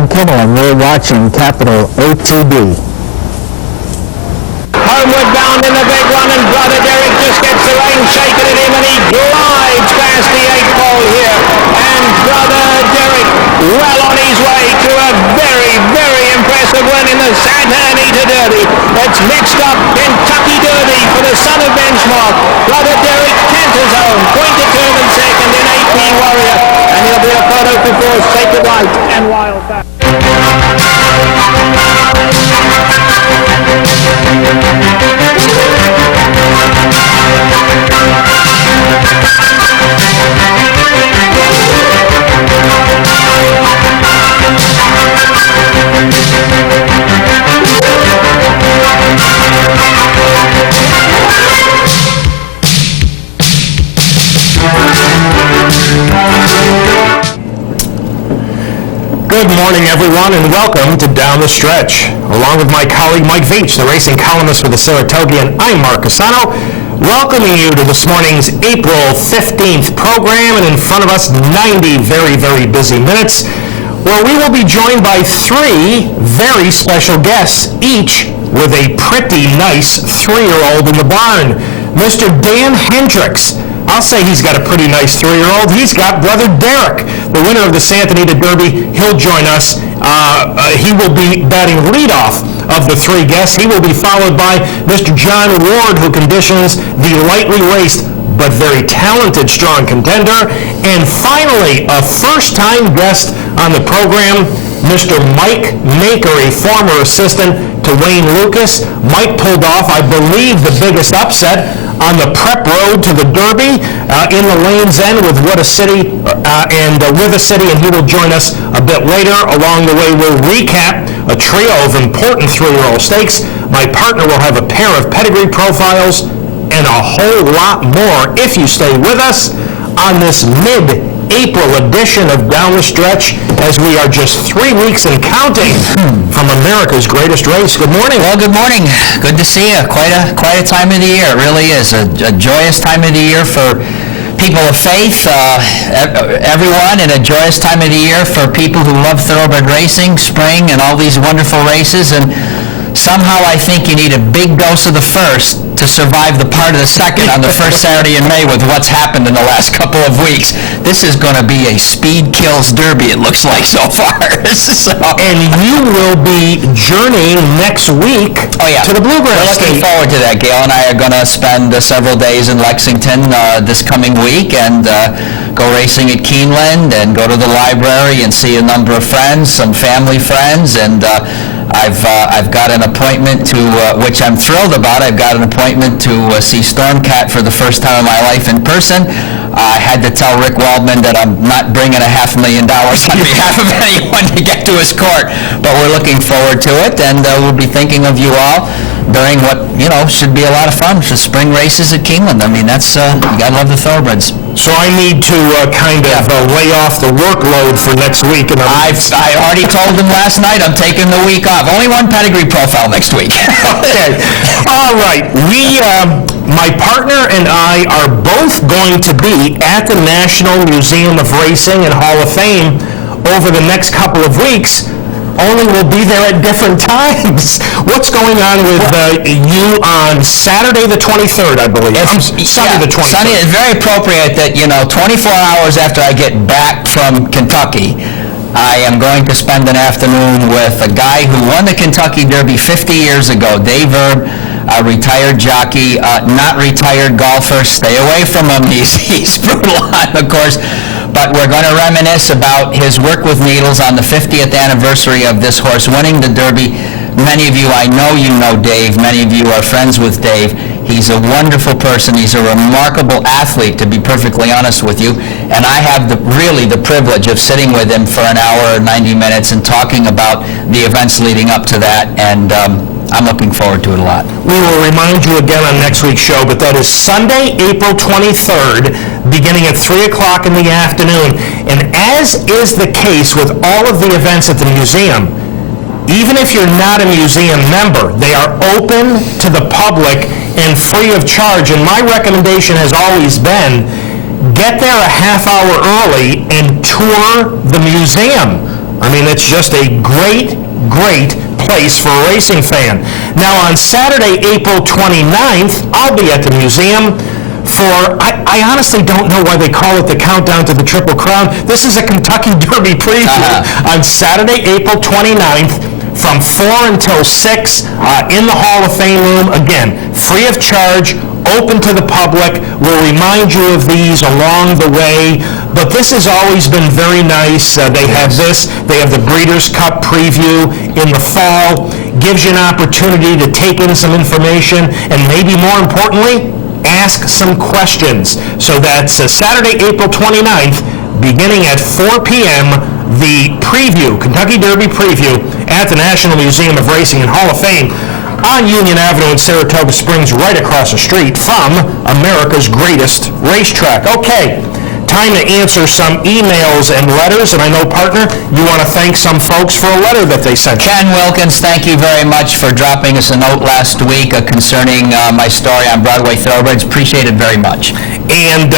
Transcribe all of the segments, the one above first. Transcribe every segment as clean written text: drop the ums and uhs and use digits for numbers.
John Kimmel, and you're watching Capital OTB. Homeward bound in the big one, and Brother Derek just gets the rain shaken at him, and he glides past the 8th pole here. And Brother Derek well on his way to a very, very impressive win in the Santa Anita Derby. It's next up Kentucky Derby for the son of Benchmark. Brother Derek canters home, point determined second in AP Warrior, and he'll be a photo before Sacred Light and Wildfire. Good morning, everyone, and welcome to Down the Stretch. Along with my colleague Mike VIETCH, the racing columnist for the Saratogian, I'm Mark CUSANO, welcoming you to this morning's April 15th program, and in front of us, 90 very, very busy minutes, where we will be joined by three very special guests, each with a pretty nice 3-year-old in the barn. Mr. Dan Hendricks. I'll say he's got a pretty nice 3-year-old. He's got Brother Derek, the winner of the Santa Anita Derby. He'll join us. He will be batting leadoff of the three guests. He will be followed by Mr. John Ward, who conditions the lightly raced but very talented strong contender. And finally, a first-time guest on the program, Mr. Mike Maker, a former assistant to Wayne Lucas. Mike pulled off, I believe, the biggest upset on the prep road to the Derby in the Lane's End with What a City and River City, and he will join us a bit later. Along the way, we'll recap a trio of important 3-year-old stakes. My partner will have a pair of pedigree profiles and a whole lot more if you stay with us on this mid-April edition of Down the Stretch, as we are just 3 weeks and counting from America's greatest race. Good morning. Well, good morning. Good to see you. Quite a time of the year. It really is a joyous time of the year for people of faith, everyone, and a joyous time of the year for people who love thoroughbred racing, spring, and all these wonderful races. And somehow I think you need a big dose of the first to survive the part of the second on the first Saturday in May with what's happened in the last couple of weeks. This is going to be a speed kills derby, it looks like so far. And you will be journeying next week to the Bluegrass We're looking State. forward to that. Gail and I are going to spend several days in Lexington this coming week and go racing at Keeneland and go to the library and see a number of friends, some family friends, and I've got an appointment to, which I'm thrilled about. I've got an appointment to see Stormcat for the first time in my life in person. I had to tell Rick Waldman that I'm not bringing $500,000 on behalf of anyone to get to his court, but we're looking forward to it, and we'll be thinking of you all during what, should be a lot of fun, the spring races at Keeneland. I mean, that's, you gotta love the thoroughbreds. So I need to lay off the workload for next week. And I already told him last night I'm taking the week off. Only one pedigree profile next week. Okay. All right. My partner and I are both going to be at the National Museum of Racing and Hall of Fame over the next couple of weeks. Only we'll be there at different times. What's going on with you on Saturday the 23rd, I believe? Sunday the 23rd. Sunday, it's very appropriate that, 24 hours after I get back from Kentucky, I am going to spend an afternoon with a guy who won the Kentucky Derby 50 years ago, Dave Erb, a retired jockey, not retired golfer. Stay away from him. He's brutal on the course. But we're going to reminisce about his work with Needles on the 50th anniversary of this horse winning the Derby. Many of you, I know you know Dave. Many of you are friends with Dave. He's a wonderful person. He's a remarkable athlete, to be perfectly honest with you. And I have really the privilege of sitting with him for an hour or 90 minutes and talking about the events leading up to that. And I'm looking forward to it a lot. We will remind you again on next week's show, but that is Sunday, April 23rd, beginning at 3 o'clock in the afternoon. And as is the case with all of the events at the museum, even if you're not a museum member, they are open to the public and free of charge. And my recommendation has always been, get there a half hour early and tour the museum. I mean, it's just a great, great place for a racing fan. Now, on Saturday, April 29th, I'll be at the museum for, I honestly don't know why they call it the Countdown to the Triple Crown. This is a Kentucky Derby preview on Saturday, April 29th from 4 until 6 in the Hall of Fame room. Again, free of charge, open to the public. We'll remind you of these along the way. But this has always been very nice. They have this. They have the Breeders' Cup preview in the fall. Gives you an opportunity to take in some information and maybe more importantly, ask some questions. So that's Saturday, April 29th, beginning at 4 p.m., the preview, Kentucky Derby preview at the National Museum of Racing and Hall of Fame on Union Avenue in Saratoga Springs, right across the street from America's greatest racetrack. Okay, time to answer some emails and letters, and I know, partner, you want to thank some folks for a letter that they sent you. Ken Wilkins, thank you very much for dropping us a note last week concerning my story on Broadway Thoroughbreds. Appreciate it very much. And,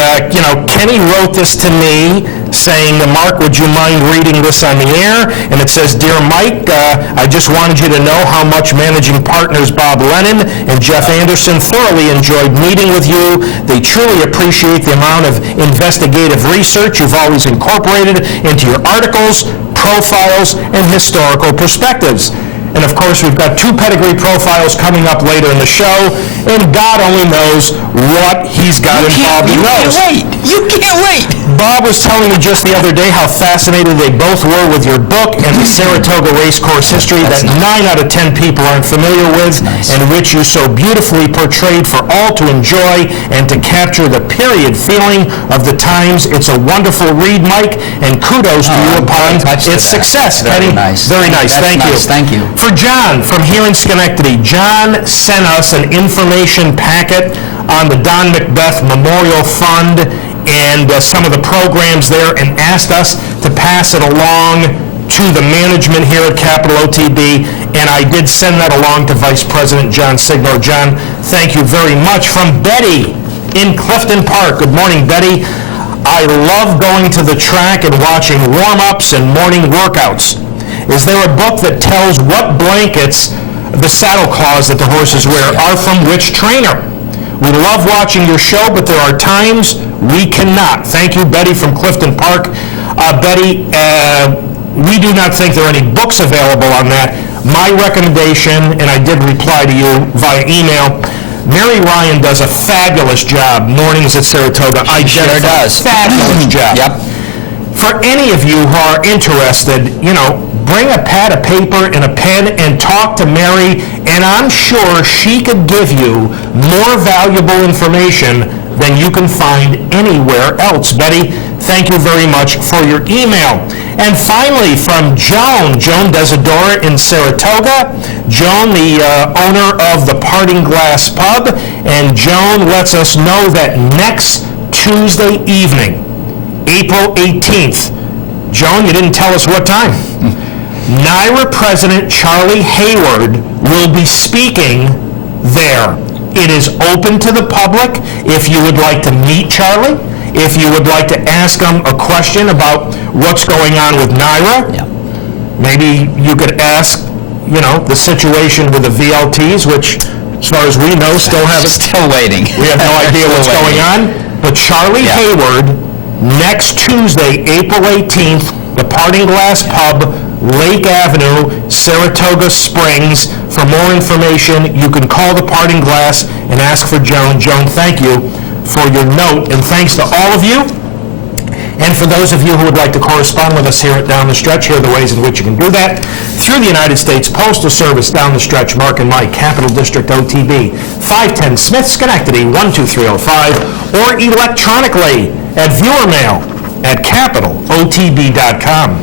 Kenny wrote this to me saying, Mark, would you mind reading this on the air? And it says, Dear Mike, I just wanted you to know how much managing partners Bob Lennon and Jeff Anderson thoroughly enjoyed meeting with you. They truly appreciate the amount of investigative research you've always incorporated into your articles, profiles, and historical perspectives. And of course, we've got 2 pedigree profiles coming up later in the show, and God only knows what he's got involved in those. You can't wait! Bob was telling me just the other day how fascinated they both were with your book and the Saratoga racecourse history that 9 out of 10 people aren't familiar with, and which you so beautifully portrayed for all to enjoy and to capture the period feeling of the times. It's a wonderful read, Mike, and kudos to you upon its success, Kenny. Very nice. Thank you. Thank you. For John from here in Schenectady, John sent us an information packet on the Don Macbeth Memorial Fund and some of the programs there, and asked us to pass it along to the management here at Capital OTB, and I did send that along to Vice President John Signor. John, thank you very much. From Betty in Clifton Park. Good morning, Betty. I love going to the track and watching warm-ups and morning workouts. Is there a book that tells what blankets the saddle cloths that the horses wear are from which trainer? We love watching your show, but there are times we cannot. Thank you, Betty from Clifton Park. Betty, we do not think there are any books available on that. My recommendation, and I did reply to you via email, Mary Ryan does a fabulous job, Mornings at Saratoga. She sure does. Fabulous job. Yep. For any of you who are interested, bring a pad of paper and a pen and talk to Mary, and I'm sure she could give you more valuable information than you can find anywhere else. Betty, thank you very much for your email. And finally, from Joan Desidora in Saratoga. Joan, the owner of the Parting Glass Pub, and Joan lets us know that next Tuesday evening, April 18th, Joan, you didn't tell us what time. NYRA President Charlie Hayward will be speaking there. It is open to the public. If you would like to meet Charlie, if you would like to ask him a question about what's going on with NYRA, maybe you could ask, the situation with the VLTs, which, as far as we know, still waiting. We have no idea what's going on. But Charlie Hayward, next Tuesday, April 18th, the Parting Glass Pub, Lake Avenue, Saratoga Springs. For more information, you can call the Parting Glass and ask for Joan. Joan, thank you for your note, and thanks to all of you. And for those of you who would like to correspond with us here at Down the Stretch, here are the ways in which you can do that. Through the United States Postal Service, Down the Stretch, Mark and Mike, Capital District OTB, 510 Smith, Schenectady, 12305, or electronically at viewermail@capitalotb.com.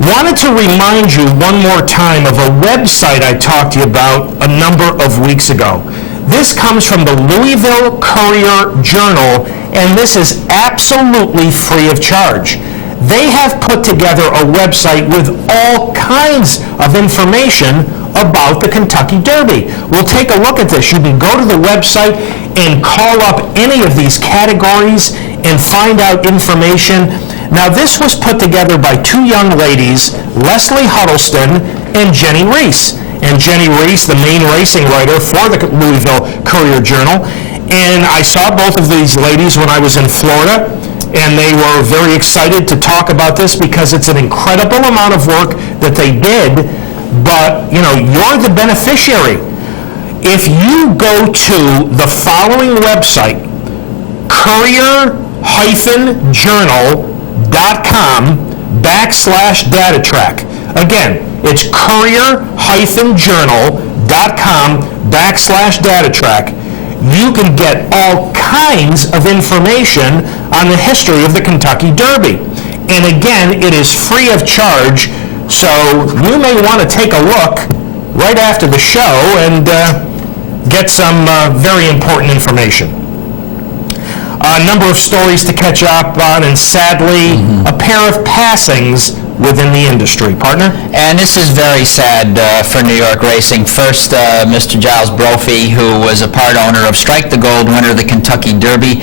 Wanted to remind you one more time of a website I talked to you about a number of weeks ago. This comes from the Louisville Courier-Journal, and this is absolutely free of charge. They have put together a website with all kinds of information about the Kentucky Derby. We'll take a look at this. You can go to the website and call up any of these categories and find out information. Now, this was put together by two young ladies, Leslie Huddleston and Jenny Reese. And Jenny Reese, the main racing writer for the Louisville Courier-Journal. And I saw both of these ladies when I was in Florida, and they were very excited to talk about this because it's an incredible amount of work that they did, but, you're the beneficiary. If you go to the following website, courier-journal.com/datatrack. Again, it's courier-journal.com/datatrack. You can get all kinds of information on the history of the Kentucky Derby. And again, it is free of charge, so you may want to take a look right after the show and get some very important information. A number of stories to catch up on, and sadly, a pair of passings within the industry. Partner? And this is very sad for New York racing. First, Mr. Giles Brophy, who was a part owner of Strike the Gold, winner of the Kentucky Derby.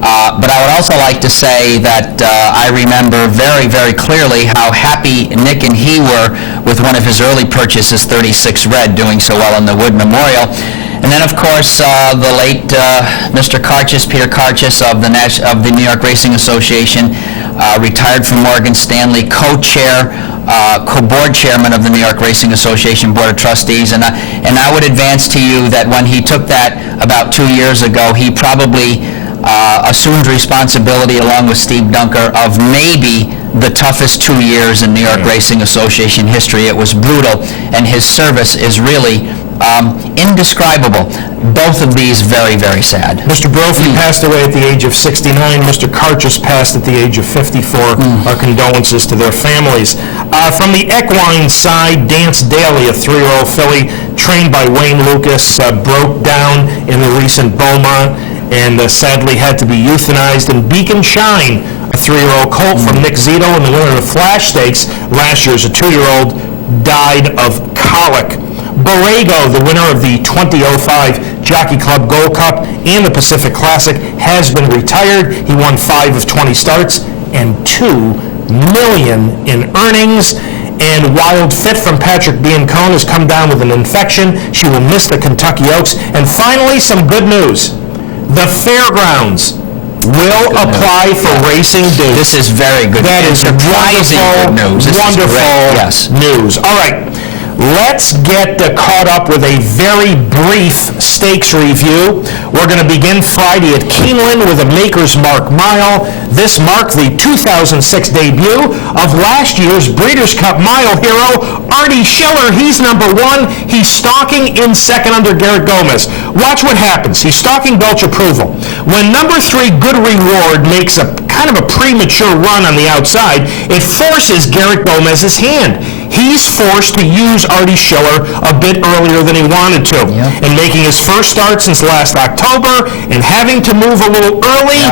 But I would also like to say that I remember very, very clearly how happy Nick and he were with one of his early purchases, 36 Red, doing so well in the Wood Memorial. And then, of course, the late Mr. Karchis, Peter Karchis of the New York Racing Association, retired from Morgan Stanley, co-board chairman of the New York Racing Association Board of Trustees. And I would advance to you that when he took that about 2 years ago, he probably assumed responsibility, along with Steve Dunker, of maybe the toughest 2 years in New York Racing Association history. It was brutal, and his service is really indescribable. Both of these very, very sad. Mr. Brophy passed away at the age of 69. Mr. Karchis passed at the age of 54. Our condolences to their families. From the equine side, Dance Daly, a 3-year-old filly trained by Wayne Lucas, broke down in the recent Beaumont and sadly had to be euthanized. And Beacon Shine, a 3-year-old colt from Nick Zito and the winner of the Flash Stakes last year as a 2-year-old, died of colic. Borrego, the winner of the 2005 Jockey Club Gold Cup and the Pacific Classic, has been retired. He won 5 of 20 starts and $2 million in earnings. And Wild Fit from Patrick Biancone has come down with an infection. She will miss the Kentucky Oaks. And finally, some good news. The Fairgrounds will apply for racing dues. This is very good. That is surprising good news. This is wonderful great. Yes. news. All right. Let's get caught up with a very brief stakes review. We're going to begin Friday at Keeneland with a Maker's Mark Mile. This marked the 2006 debut of last year's Breeders' Cup Mile hero, Artie Schiller. He's number 1. He's stalking in second under Garrett Gomez. Watch what happens. He's stalking Belch Approval. When number 3, Good Reward, makes a kind of a premature run on the outside, it forces Garrett Gomez's hand. He's forced to use Artie Schiller a bit earlier than he wanted to. And making his first start since last October and having to move a little early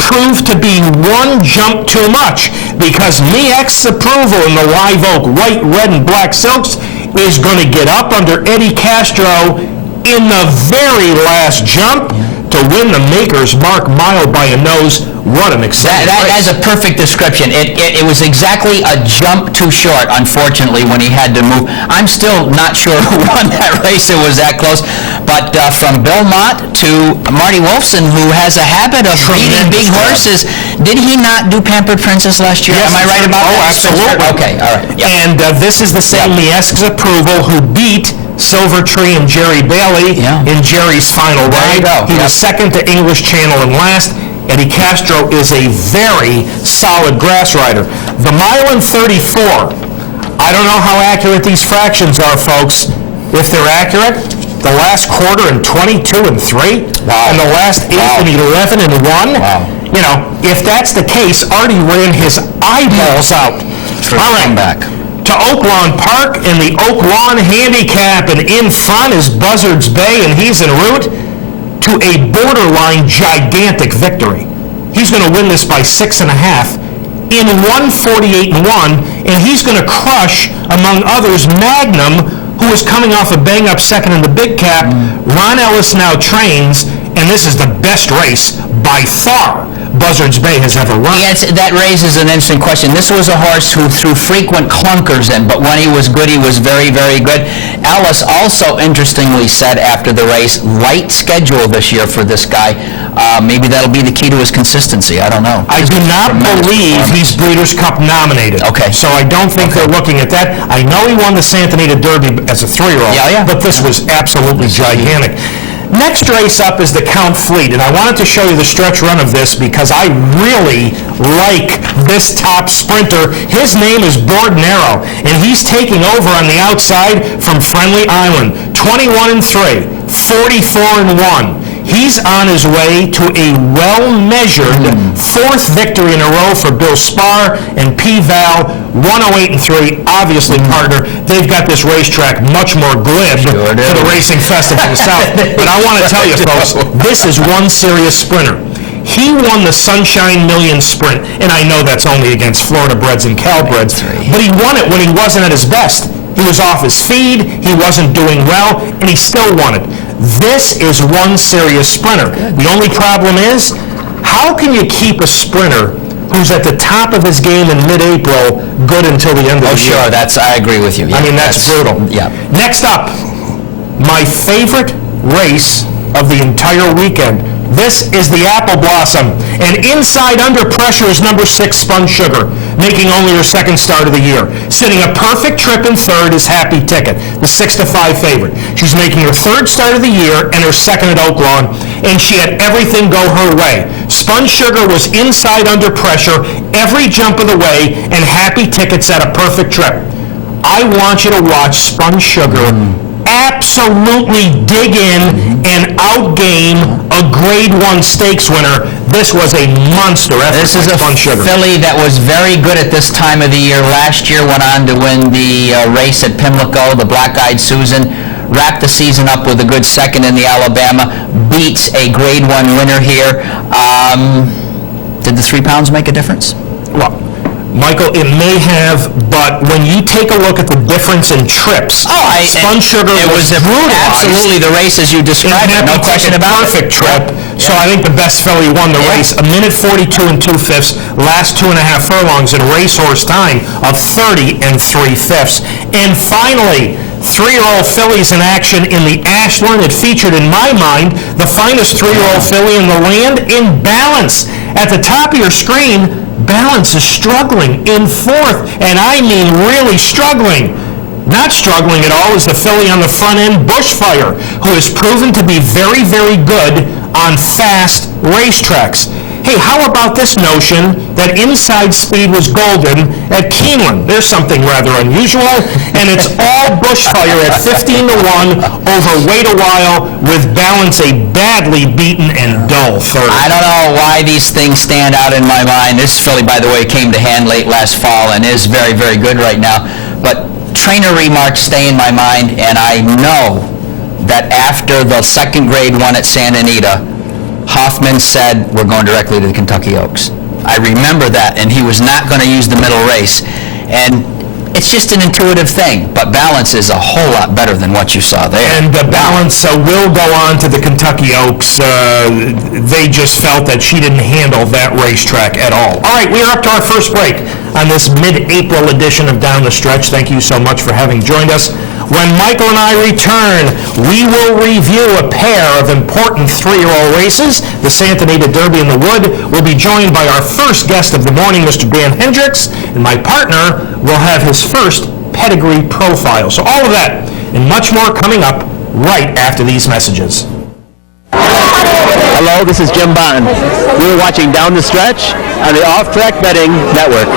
proved to be one jump too much, because MEX's Approval in the Live Oak white, red, and black silks is going to get up under Eddie Castro in the very last jump to win the Maker's Mark Mile by a nose. What an exciting That is a perfect description. It was exactly a jump too short, unfortunately, when he had to move. I'm still not sure who won that race. It was that close. But from Bill Mott to Marty Wolfson, who has a habit of beating big horses. Did he not do Pampered Princess last year? Yes, am I right about that? Oh, absolutely. Okay, all right. Yep. And this is the same MEX's Approval who beat Silver Tree and Jerry Bailey in Jerry's final ride. He was second to English Channel and last. Eddie Castro is a very solid grass rider. The mile in 34. I don't know how accurate these fractions are, folks. If they're accurate, the last quarter in 22 and 3, and the last 8 in 11 and 1. You know, if that's the case, Artie ran his eyeballs out. All right, back to Oak Lawn Park and the Oak Lawn Handicap, and in front is Buzzards Bay, and he's en route to a borderline gigantic victory. He's going to win this by 6.5 in 1:48.1, and he's going to crush, among others, Magnum, who is coming off a bang-up second in the Big Cap. Ron Ellis now trains, and this is the best race by far Buzzards Bay has ever run. Yes, that raises an interesting question. This was a horse who threw frequent clunkers in, but when he was good, he was very, very good. Ellis also interestingly said after the race, light schedule this year for this guy. Maybe that'll be the key to his consistency. I don't know. I do not believe he's Breeders' Cup nominated. Okay. So I don't think they're looking at that. I know he won the Santa Anita Derby as a 3-year-old. Yeah. But this was absolutely gigantic. Next race up is the Count Fleet, and I wanted to show you the stretch run of this because I really like this top sprinter. His name is Bordonaro, and he's taking over on the outside from Friendly Island. 21-3, 44-1. He's on his way to a well-measured fourth victory in a row for Bill Spar and P-Val, 108-3. Obviously, partner, they've got this racetrack much more glib for the Racing Festival of the South. But I want to tell you, folks, this is one serious sprinter. He won the Sunshine Million Sprint, and I know that's only against Florida Breds and Cal Breds, but he won it when he wasn't at his best. He was off his feed, he wasn't doing well, and he still won it. This is one serious sprinter. The only problem is, how can you keep a sprinter who's at the top of his game in mid-April good until the end of the year? Oh, sure, I agree with you. Yeah, I mean, that's brutal. Yeah. Next up, my favorite race of the entire weekend. This is the Apple Blossom, and inside under pressure is number 6, Spun Sugar, making only her second start of the year. Sitting a perfect trip in third is Happy Ticket, the 6-5 favorite. She's making her third start of the year and her second at Oaklawn, and she had everything go her way. Spun Sugar was inside under pressure every jump of the way, and Happy Ticket set a perfect trip. I want you to watch Spun Sugar absolutely dig in and outgame a Grade 1 stakes winner. This was a monster effort. This is a Spun Sugar. filly that was very good at this time of the year. Last year went on to win the race at Pimlico, the Black-Eyed Susan. Wrapped the season up with a good second in the Alabama. Beats a Grade 1 winner here. Did the 3 pounds make a difference? Well, Michael, it may have, but when you take a look at the difference in trips, Spun Sugar was brutalized. Absolutely, the race as you described it, no question about it. Perfect trip. So I think the best filly won the race. 1:42 2/5, last 2.5 furlongs in racehorse time of 30 3/5. And finally, 3-year-old fillies in action in the Ashland. It featured, in my mind, the finest 3-year-old filly in the land in Balance. At the top of your screen, Balance is struggling in fourth, and I mean really struggling. Not struggling at all is the filly on the front end, Bushfire, who has proven to be very, very good on fast racetracks. Hey, how about this notion that inside speed was golden at Keeneland? There's something rather unusual, and it's all Bushfire at 15-1 over Wait a While, with Balance a badly beaten and dull third. I don't know why these things stand out in my mind. This filly, by the way, came to hand late last fall and is very, very good right now. But trainer remarks stay in my mind, and I know that after the second Grade 1 at Santa Anita, Hoffman said, we're going directly to the Kentucky Oaks. I remember that, and he was not going to use the middle race. And it's just an intuitive thing, but Balance is a whole lot better than what you saw there. And Balance will go on to the Kentucky Oaks. They just felt that she didn't handle that racetrack at all. All right, we are up to our first break on this mid-April edition of Down the Stretch. Thank you so much for having joined us. When Michael and I return, we will review a pair of important 3-year-old races, the Santa Anita Derby in the Wood. We'll be joined by our first guest of the morning, Mr. Dan Hendricks, and my partner will have his first pedigree profile. So all of that and much more coming up right after these messages. Hello, this is Jim Bond. We're watching Down the Stretch on the Off Track Betting Network.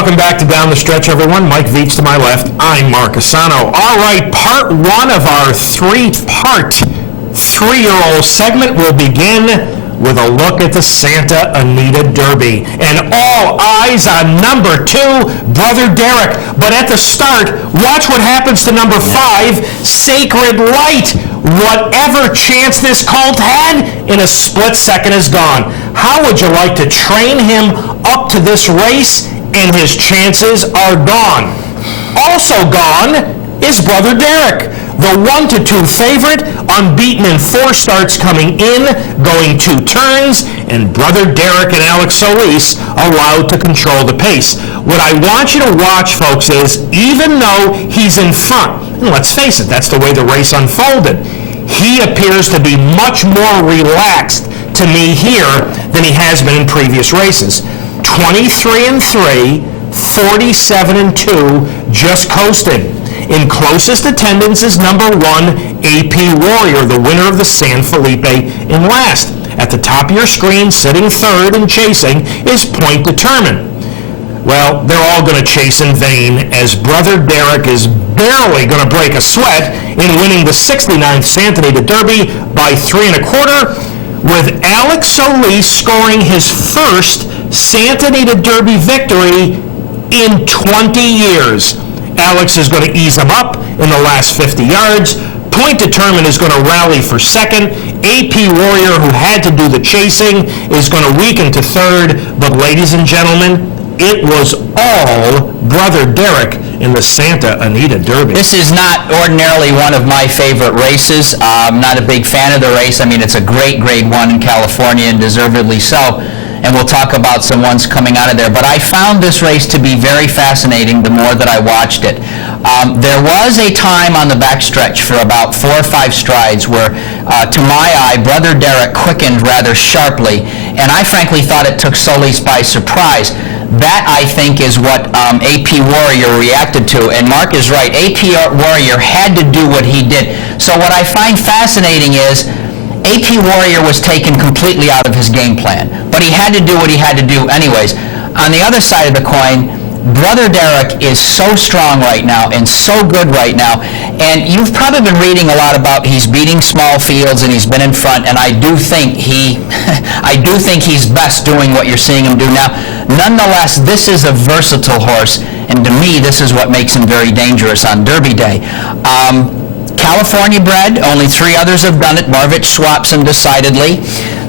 Welcome back to Down the Stretch, everyone. Mike Veach to my left. I'm Mark CUSANO. All right, part one of our three-part 3-year-old segment will begin with a look at the Santa Anita Derby. And all eyes on number 2, Brother Derek. But at the start, watch what happens to number 5, Sacred Light. Whatever chance this colt had, in a split second is gone. How would you like to train him up to this race? And his chances are gone. Also gone is Brother Derek, the 1-2 favorite, unbeaten in 4 starts coming in, going 2 turns, and Brother Derek and Alex Solis allowed to control the pace. What I want you to watch, folks, is even though he's in front, and let's face it, that's the way the race unfolded, he appears to be much more relaxed to me here than he has been in previous races. 23-3, 47-2, just coasting. In closest attendance is number 1, AP Warrior, the winner of the San Felipe in last. At the top of your screen, sitting third and chasing, is Point Determined. Well, they're all going to chase in vain, as Brother Derek is barely going to break a sweat in winning the 69th Santa Anita Derby by 3 1/4, with Alex Solis scoring his first Santa Anita Derby victory in 20 years. Alex is going to ease him up in the last 50 yards. Point Determined is going to rally for second. AP Warrior, who had to do the chasing, is going to weaken to third. But ladies and gentlemen, it was all Brother Derek in the Santa Anita Derby. This is not ordinarily one of my favorite races. I'm not a big fan of the race. I mean, it's a great Grade 1 in California, and deservedly so. And we'll talk about some ones coming out of there. But I found this race to be very fascinating the more that I watched it. There was a time on the backstretch for about 4 or 5 strides where, to my eye, Brother Derek quickened rather sharply, and I frankly thought it took Solis by surprise. That, I think, is what AP Warrior reacted to. And Mark is right. AP Warrior had to do what he did. So what I find fascinating is AP Warrior was taken completely out of his game plan, but he had to do what he had to do anyways. On the other side of the coin, Brother Derek is so strong right now and so good right now, and you've probably been reading a lot about he's beating small fields and he's been in front, and I do think he's best doing what you're seeing him do now. Nonetheless, this is a versatile horse, and to me, this is what makes him very dangerous on Derby Day. California bred, only 3 others have done it. Marvich swaps him decidedly.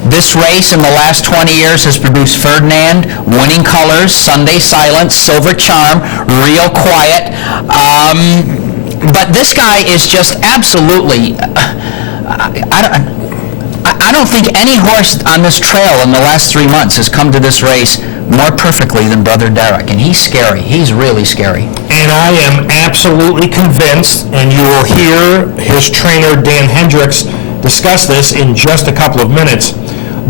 This race in the last 20 years has produced Ferdinand, Winning Colors, Sunday Silence, Silver Charm, Real Quiet. But this guy is just absolutely... I don't think any horse on this trail in the last 3 months has come to this race more perfectly than Brother Derek, and he's scary. He's really scary. And I am absolutely convinced, and you will hear his trainer Dan Hendricks discuss this in just a couple of minutes,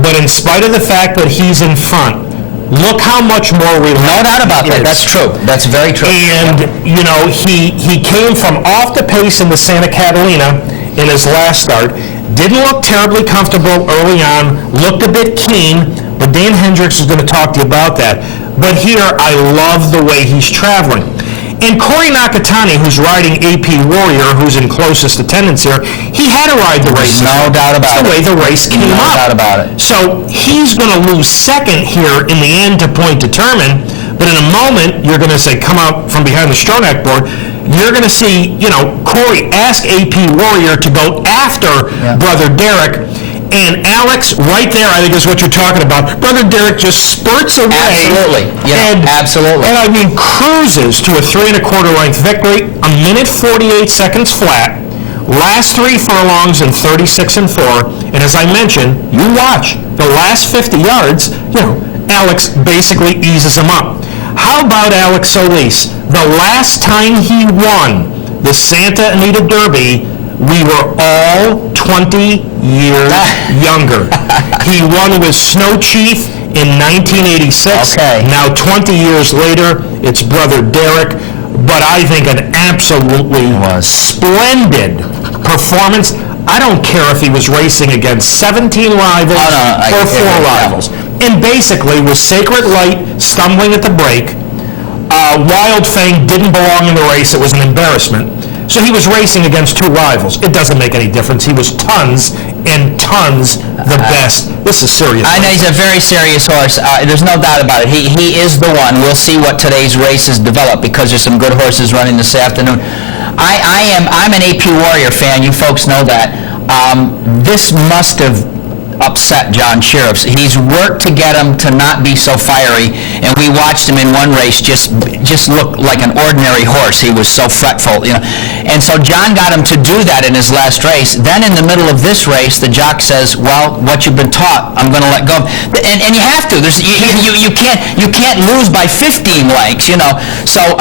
but in spite of the fact that he's in front, look how much more relaxed. No doubt about that. That's true. That's very true. And, you know, he came from off the pace in the Santa Catalina in his last start, didn't look terribly comfortable early on, looked a bit keen, but Dan Hendricks is going to talk to you about that. But here, I love the way he's traveling. And Corey Nakatani, who's riding AP Warrior, who's in closest attendance here, he had to ride the race. No doubt about it. That's the way the race came up. No doubt about it. So he's going to lose second here in the end to Point Determined. But in a moment, you're going to say, come out from behind the Stronach board. You're going to see, you know, Corey ask AP Warrior to go after Brother Derek. And Alex, right there, I think is what you're talking about. Brother Derek just spurts away. Absolutely. Yeah, absolutely. And I mean, cruises to a 3 1/4 length victory, 1:48 seconds flat, last 3 furlongs in 36 and 4. And as I mentioned, you watch the last 50 yards, you know, Alex basically eases him up. How about Alex Solis? The last time he won the Santa Anita Derby, we were all 20 years younger. He won with Snow Chief in 1986. Okay. Now 20 years later, it's Brother Derek. But I think an absolutely splendid performance. I don't care if he was racing against 17 rivals or 4 rivals. And basically, with Sacred Light stumbling at the break, Wild Fang didn't belong in the race. It was an embarrassment. So he was racing against two rivals. It doesn't make any difference. He was tons and tons the best. This is serious. I know he's a very serious horse. There's no doubt about it. He is the one. We'll see what today's races develop because there's some good horses running this afternoon. I'm an AP Warrior fan. You folks know that. This must have upset John Sheriffs. He's worked to get him to not be so fiery, and we watched him in one race just look like an ordinary horse. He was so fretful, you know. And so John got him to do that in his last race. Then in the middle of this race, the jock says, "Well, what you've been taught, I'm going to let go." And you have to. You can't lose by 15 lengths, you know. So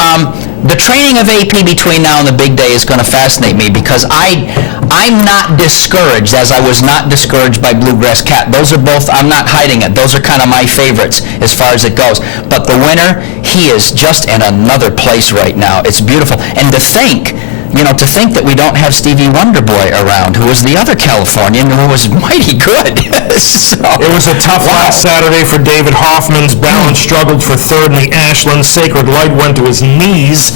the training of AP between now and the big day is going to fascinate me because I'm not discouraged, as I was not discouraged by Bluegrass Cat. Those are both, I'm not hiding it, those are kind of my favorites as far as it goes. But the winner, he is just in another place right now. It's beautiful. And to think that we don't have Stevie Wonderboy around, who was the other Californian who was mighty good. So, it was a tough last Saturday for David Hoffman's. Balance struggled for third in the Ashland. Sacred Light went to his knees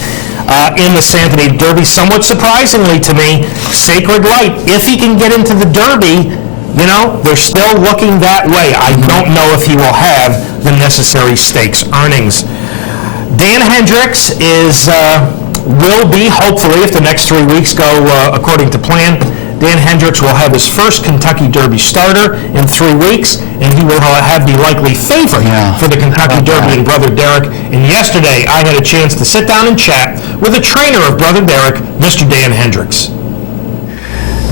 in the Santa Anita Derby. Somewhat surprisingly to me, Sacred Light, if he can get into the Derby, you know, they're still looking that way. I don't know if he will have the necessary stakes earnings. Dan Hendricks will be, hopefully, if the next 3 weeks go according to plan, Dan Hendricks will have his first Kentucky Derby starter in 3 weeks, and he will have the likely favorite for the Kentucky Derby in Brother Derek. And yesterday, I had a chance to sit down and chat with a trainer of Brother Derek, Mr. Dan Hendricks.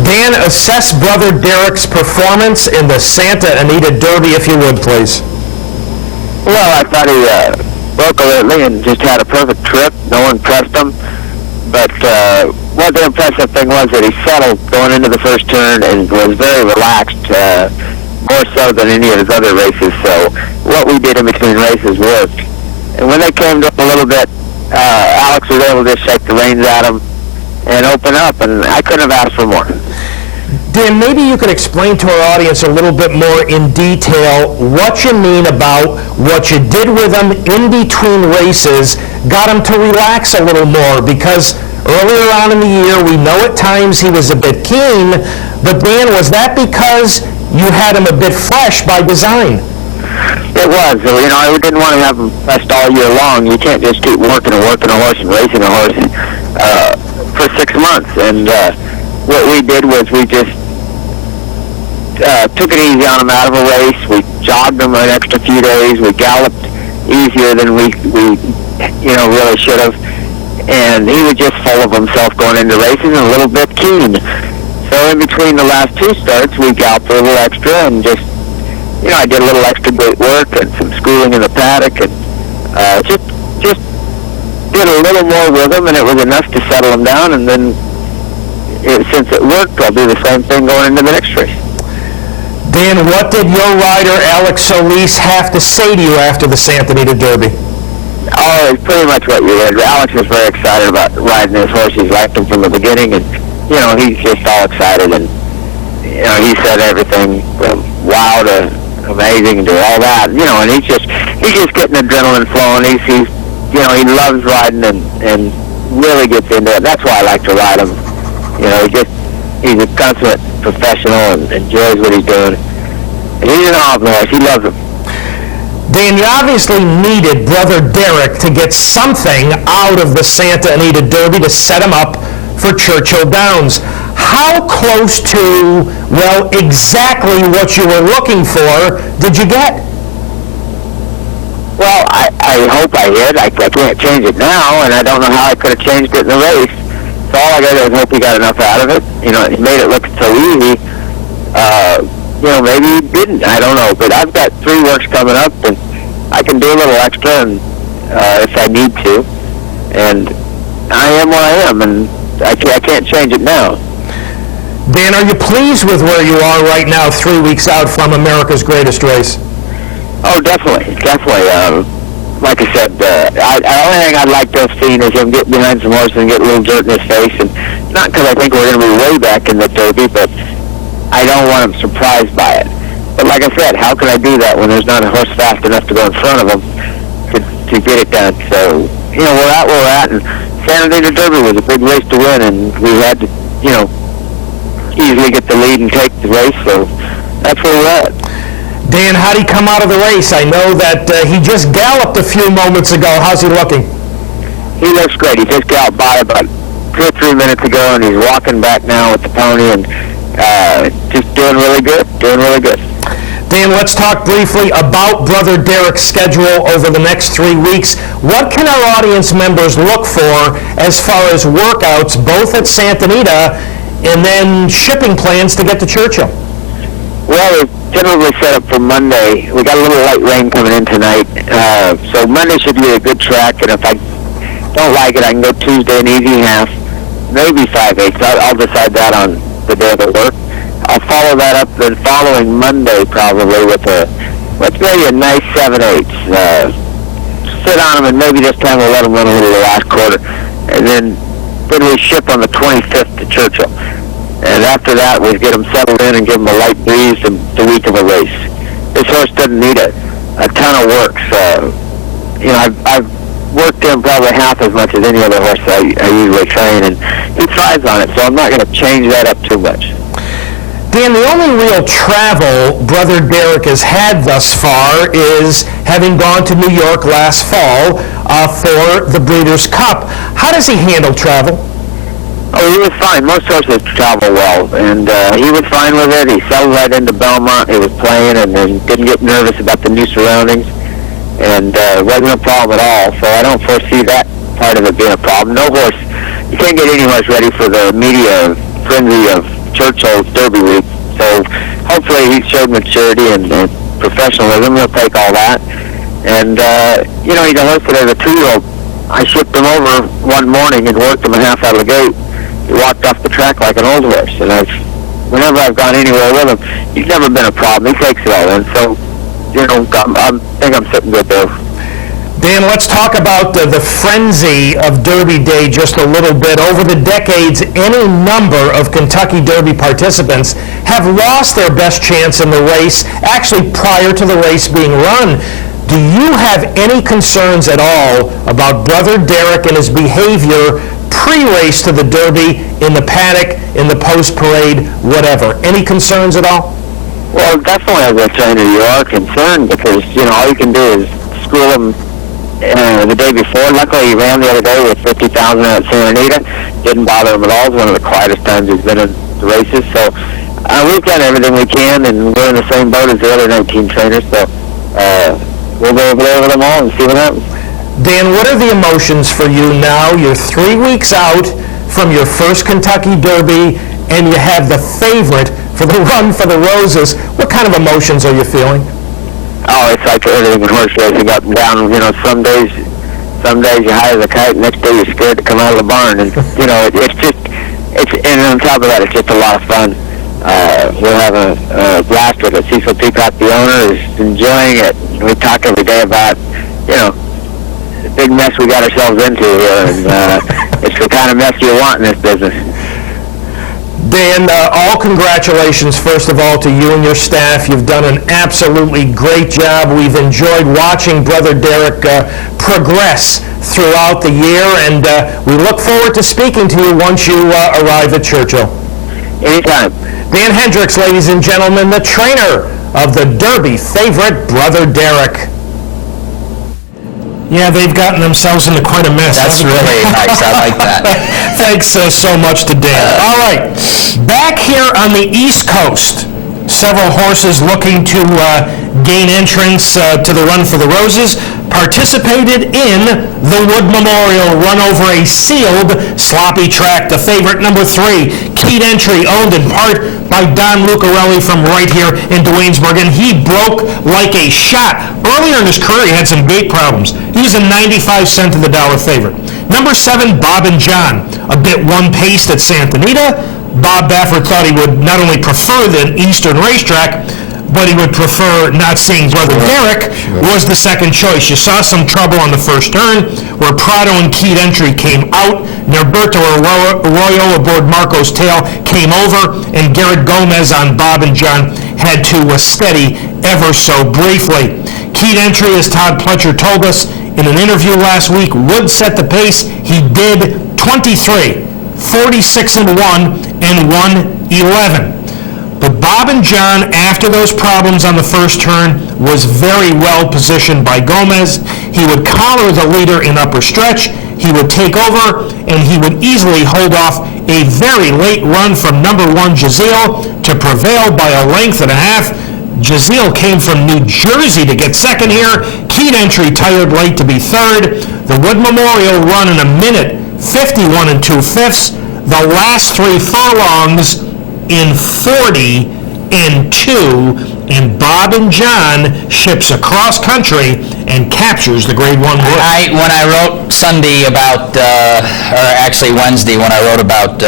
Dan, assess Brother Derek's performance in the Santa Anita Derby, if you would, please. Well, I thought he broke early and just had a perfect trip. No one pressed him. But what the impressive thing was that he settled going into the first turn and was very relaxed, more so than any of his other races. So what we did in between races worked. And when they came to a little bit, Alex was able to just shake the reins at him and open up, and I couldn't have asked for more. Dan, maybe you could explain to our audience a little bit more in detail what you mean about what you did with him in between races, got him to relax a little more, because earlier on in the year, we know at times he was a bit keen, but Dan, was that because you had him a bit fresh by design? It was. You know, I didn't want to have him pressed all year long. You can't just keep working a horse and racing a horse for 6 months. And what we did was we just took it easy on him out of a race. We jogged him an extra few days. We galloped easier than we really should have. And he was just full of himself going into races and a little bit keen. So in between the last 2 starts, we galloped a little extra and just, I did a little extra gate work and some schooling in the paddock and just did a little more with him, and it was enough to settle him down. And then since it worked, I'll do the same thing going into the next race. Dan, what did your rider, Alex Solis, have to say to you after the Santa Anita Derby? Oh, it's pretty much what you read. Alex was very excited about riding this horse. He's liked him from the beginning, and, he's just all excited. And, he said everything from wow to amazing to all that, and he's just getting adrenaline flowing. He loves riding and really gets into it. That's why I like to ride him. He's a consummate professional and enjoys what he's doing. And he's an awesome horse. He loves him. Dan, you obviously needed Brother Derek to get something out of the Santa Anita Derby to set him up for Churchill Downs. How close to, exactly what you were looking for did you get? Well, I hope I did. I can't change it now, and I don't know how I could have changed it in the race. So all I got to do is hope he got enough out of it. He made it look so easy. Maybe he didn't. I don't know. But I've got 3 works coming up, and I can do a little extra and, if I need to. And I am where I am, and I can't change it now. Dan, are you pleased with where you are right now, 3 weeks out from America's Greatest Race? Oh, definitely. Like I said, the only thing I'd like to have seen is him get behind some horses and get a little dirt in his face. And not because I think we're going to be way back in the Derby, but I don't want him surprised by it. But like I said, how can I do that when there's not a horse fast enough to go in front of him to get it done? So we're at where we're at, and Santa Anita Derby was a big race to win, and we had to, easily get the lead and take the race, so that's where we're at. Dan, how did he come out of the race? I know that he just galloped a few moments ago. How's he looking? He looks great. He just galloped by about 2 or 3 minutes ago, and he's walking back now with the pony, and just doing really good. Dan, let's talk briefly about Brother Derek's schedule over the next 3 weeks. What can our audience members look for as far as workouts, both at Santa Anita and then shipping plans to get to Churchill? Well, we've generally set up for Monday. We got a little light rain coming in tonight, so Monday should be a good track, and if I don't like it, I can go Tuesday an easy half, maybe 5/8. I'll decide that on the day of the work. I'll follow that up the following Monday probably with maybe a nice 7/8. Sit on them, and maybe this time we'll let them run a little the last quarter, and then we ship on the 25th to Churchill. And after that, we get them settled in and give them a light breeze the week of a race. This horse doesn't need a ton of work, so I've worked him probably half as much as any other horse I usually train, and he thrives on it, so I'm not going to change that up too much. Dan, the only real travel Brother Derek has had thus far is having gone to New York last fall for the Breeders' Cup. How does he handle travel? Oh, he was fine. Most horses travel well, and he was fine with it. He settled right into Belmont. He was playing and didn't get nervous about the new surroundings, and wasn't a problem at all. So I don't foresee that part of it being a problem. No horse, you can't get any horse ready for the media frenzy of Churchill's Derby week. So hopefully he showed maturity and professionalism. He'll take all that. And, he's a horse that as a 2-year-old, I shipped him over one morning and worked him a half out of the gate. He walked off the track like an old horse. And whenever I've gone anywhere with him, he's never been a problem. He takes it all in. So, I think I'm sitting good there. Dan, let's talk about the frenzy of Derby Day just a little bit. Over the decades, any number of Kentucky Derby participants have lost their best chance in the race, actually prior to the race being run. Do you have any concerns at all about Brother Derek and his behavior pre-race to the Derby, in the paddock, in the post-parade, whatever? Any concerns at all? Well, definitely as a trainer, you are concerned because, all you can do is school him the day before. Luckily, he ran the other day with 50,000 at Santa Anita. Didn't bother him at all. It was one of the quietest times he's been in the races. So we've done everything we can, and we're in the same boat as the other 19 trainers. So we'll go over there with them all and see what happens. Dan, what are the emotions for you now? You're 3 weeks out from your first Kentucky Derby, and you have the favorite for the Run for the Roses. What kind of emotions are you feeling? Oh, it's like everything in horse racing, up and down. Some days you're high as a kite, next day you're scared to come out of the barn. And, and on top of that, it's just a lot of fun. We'll have a blast with it. Cecil Peacock, the owner, is enjoying it. We talk every day about, the big mess we got ourselves into here, and it's the kind of mess you want in this business. Dan, all congratulations, first of all, to you and your staff. You've done an absolutely great job. We've enjoyed watching Brother Derek progress throughout the year, and we look forward to speaking to you once you arrive at Churchill. Anytime. Dan Hendricks, ladies and gentlemen, the trainer of the Derby favorite, Brother Derek. Yeah, they've gotten themselves into quite a mess. That's really nice. I like that. Thanks so much to Dan. All right, back here on the East Coast, several horses looking to gain entrance to the Run for the Roses participated in the Wood Memorial, run over a sealed, sloppy track. The favorite, number 3, Keyed Entry, owned in part by Don Lucarelli from right here in Duanesburg, and he broke like a shot. Earlier in his career, he had some gait problems. He was a 95-cent to the dollar favorite. Number 7, Bob and John, a bit one-paced at Santa Anita. Bob Baffert thought he would not only prefer the Eastern racetrack, but he would prefer not seeing Brother Derek was the second choice. You saw some trouble on the first turn where Prado and Keyed Entry came out. Norberto Arroyo aboard Marco's tail came over, and Garrett Gomez on Bob and John had to steady ever so briefly. Keyed Entry, as Todd Pletcher told us, In an interview last week, Wood set the pace. He did 23, 46-1, and 111. But Bob and John, after those problems on the first turn, was very well positioned by Gomez. He would collar the leader in upper stretch. He would take over, and he would easily hold off a very late run from number 1 Jazeel to prevail by a length and a half. Jazeel came from New Jersey to get second here. Keen Entry tired late to be third. The Wood Memorial run in a minute, 51 2/5. The last 3 furlongs in 40 2, and Bob and John ships across country and captures the Grade 1 Wood. When I wrote Sunday about, or actually Wednesday, when I wrote about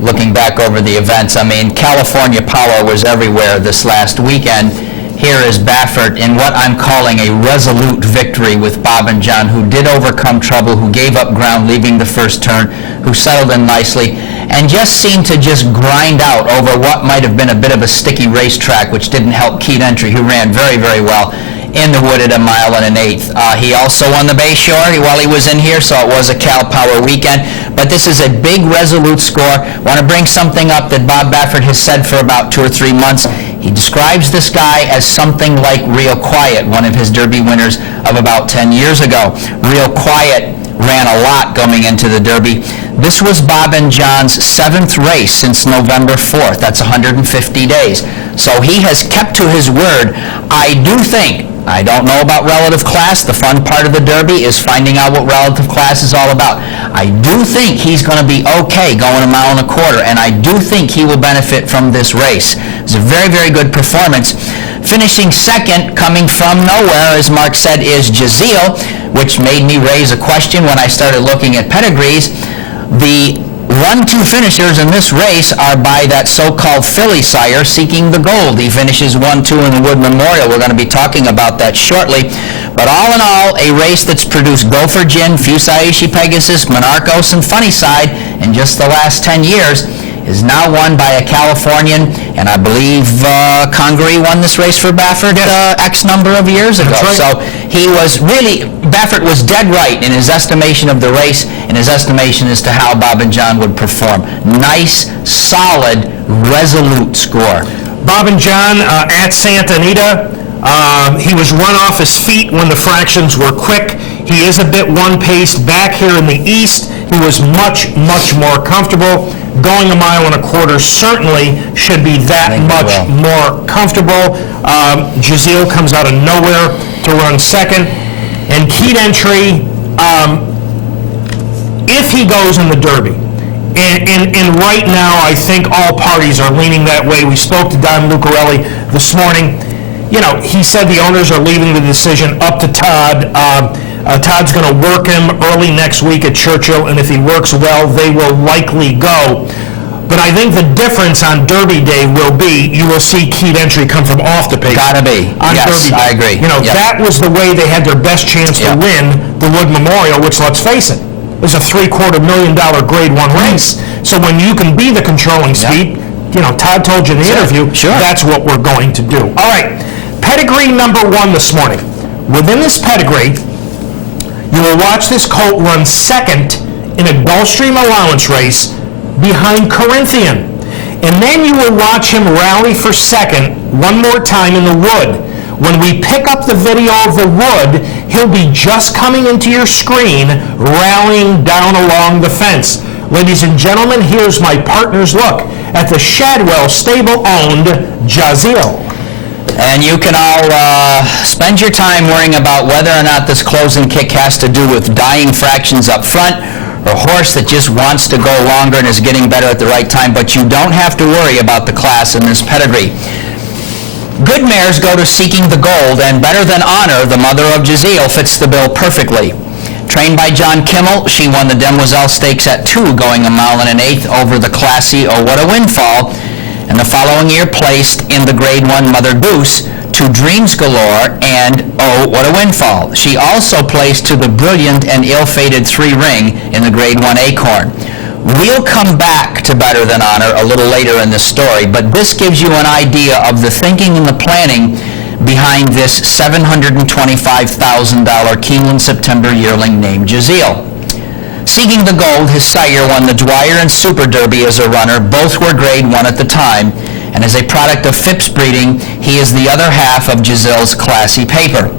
looking back over the events, I mean, California power was everywhere this last weekend. Here is Baffert in what I'm calling a resolute victory with Bob and John, who did overcome trouble, who gave up ground leaving the first turn, who settled in nicely, and just seemed to just grind out over what might have been a bit of a sticky racetrack, which didn't help Keen Entry, who ran very, very well in the Wood at 1 1/8 miles. He also won the Bayshore while he was in here, so it was a Cal Power weekend. But this is a big, resolute score. Want to bring something up that Bob Baffert has said for about 2 or 3 months. He describes this guy as something like Real Quiet, one of his Derby winners of about 10 years ago. Real Quiet ran a lot going into the Derby. This was Bob and John's 7th race since November 4th. That's 150 days. So he has kept to his word. I do think, I don't know about relative class. The fun part of the Derby is finding out what relative class is all about. I do think he's going to be okay going 1.25 miles, and I do think he will benefit from this race. It's a very, very good performance. Finishing second, coming from nowhere, as Mark said, is Jazeel, which made me raise a question when I started looking at pedigrees. The 1-2 finishers in this race are by that so-called filly sire seeking the gold. He finishes 1-2 in the Wood Memorial. We're going to be talking about that shortly. But all in all, a race that's produced Gopher Gin, Fusaishi Pegasus, Monarchos, and Funnyside in just the last 10 years is now won by a Californian, and I believe Congaree won this race for Baffert X number of years ago. Right. So he was really, Baffert was dead right in his estimation of the race, and his estimation as to how Bob and John would perform. Nice, solid, resolute score. Bob and John at Santa Anita. He was run off his feet when the fractions were quick. He is a bit one-paced. Back here in the east, he was much, much more comfortable. Going 1.25 miles certainly should be that much more comfortable. Jazeel comes out of nowhere to run second. And Keen Entry, if he goes in the Derby, and right now I think all parties are leaning that way. We spoke to Don Lucarelli this morning. You know, he said the owners are leaving the decision up to Todd. Todd's going to work him early next week at Churchill, and if he works well, they will likely go. But I think the difference on Derby Day will be you will see Keen Entry come from off the pace. Gotta be. On yes, Derby Day. I agree. You know, that was the way they had their best chance to win the Wood Memorial, which, let's face it, is a $750,000 Grade 1 race. So when you can be the controlling speed, you know, Todd told you in the interview, that's what we're going to do. All right, pedigree number 1 this morning. Within this pedigree, you will watch this colt run second in a Gulfstream allowance race behind Corinthian. And then you will watch him rally for second one more time in the Wood. When we pick up the video of the Wood, he'll be just coming into your screen, rallying down along the fence. Ladies and gentlemen, here's my partner's look at the Shadwell stable-owned Jazeel. And you can all spend your time worrying about whether or not this closing kick has to do with dying fractions up front or a horse that just wants to go longer and is getting better at the right time, but you don't have to worry about the class in this pedigree. Good mares go to seeking the gold, and Better Than Honor, the mother of Jazeel, fits the bill perfectly. Trained by John Kimmel, she won the Demoiselle Stakes at 2, going 1 1/8 miles over the classy Oh What a Windfall, and the following year placed in the Grade 1 Mother Goose to Dreams Galore and Oh What a Windfall. She also placed to the brilliant and ill-fated 3 Ring in the Grade 1 Acorn. We'll come back to Better Than Honor a little later in this story, but this gives you an idea of the thinking and the planning behind this $725,000 Keeneland September yearling named Jazeel. Seeking the gold, his sire won the Dwyer and Super Derby as a runner. Both were grade 1 at the time, and as a product of Phipps breeding, he is the other half of Jazeel's classy paper.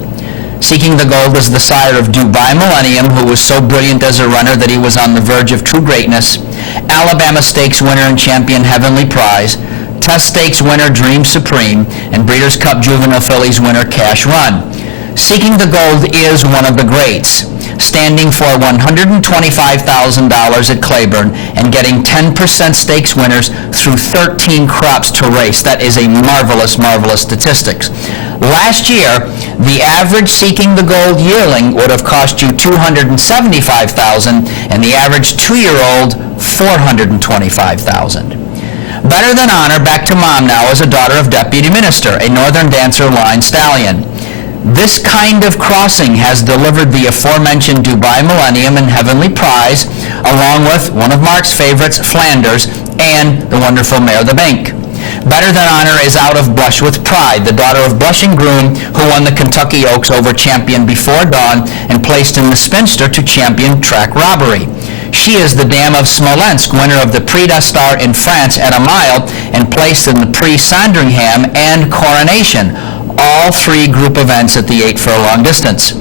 Seeking the gold is the sire of Dubai Millennium, who was so brilliant as a runner that he was on the verge of true greatness, Alabama Stakes winner and champion Heavenly Prize, Test Stakes winner Dream Supreme, and Breeders' Cup Juvenile Fillies winner Cash Run. Seeking the gold is one of the greats, standing for $125,000 at Claiborne and getting 10% stakes winners through 13 crops to race. That is a marvelous, marvelous statistics. Last year, the average Seeking the Gold yearling would have cost you $275,000 and the average 2-year-old $425,000. Better Than Honor, back to mom now, as a daughter of Deputy Minister, a Northern Dancer line stallion. This kind of crossing has delivered the aforementioned Dubai Millennium and Heavenly Prize, along with one of Mark's favorites, Flanders, and the wonderful Mare the Bank. Better Than Honor is out of Blush with Pride, the daughter of Blushing Groom, who won the Kentucky Oaks over champion Before Dawn and placed in the Spinster to champion Track Robbery. She is the dam of Smolensk, winner of the Prix d'Astar in France at a mile, and placed in the Prix Sandringham and Coronation, all 3 group events at the 8 furlong distance.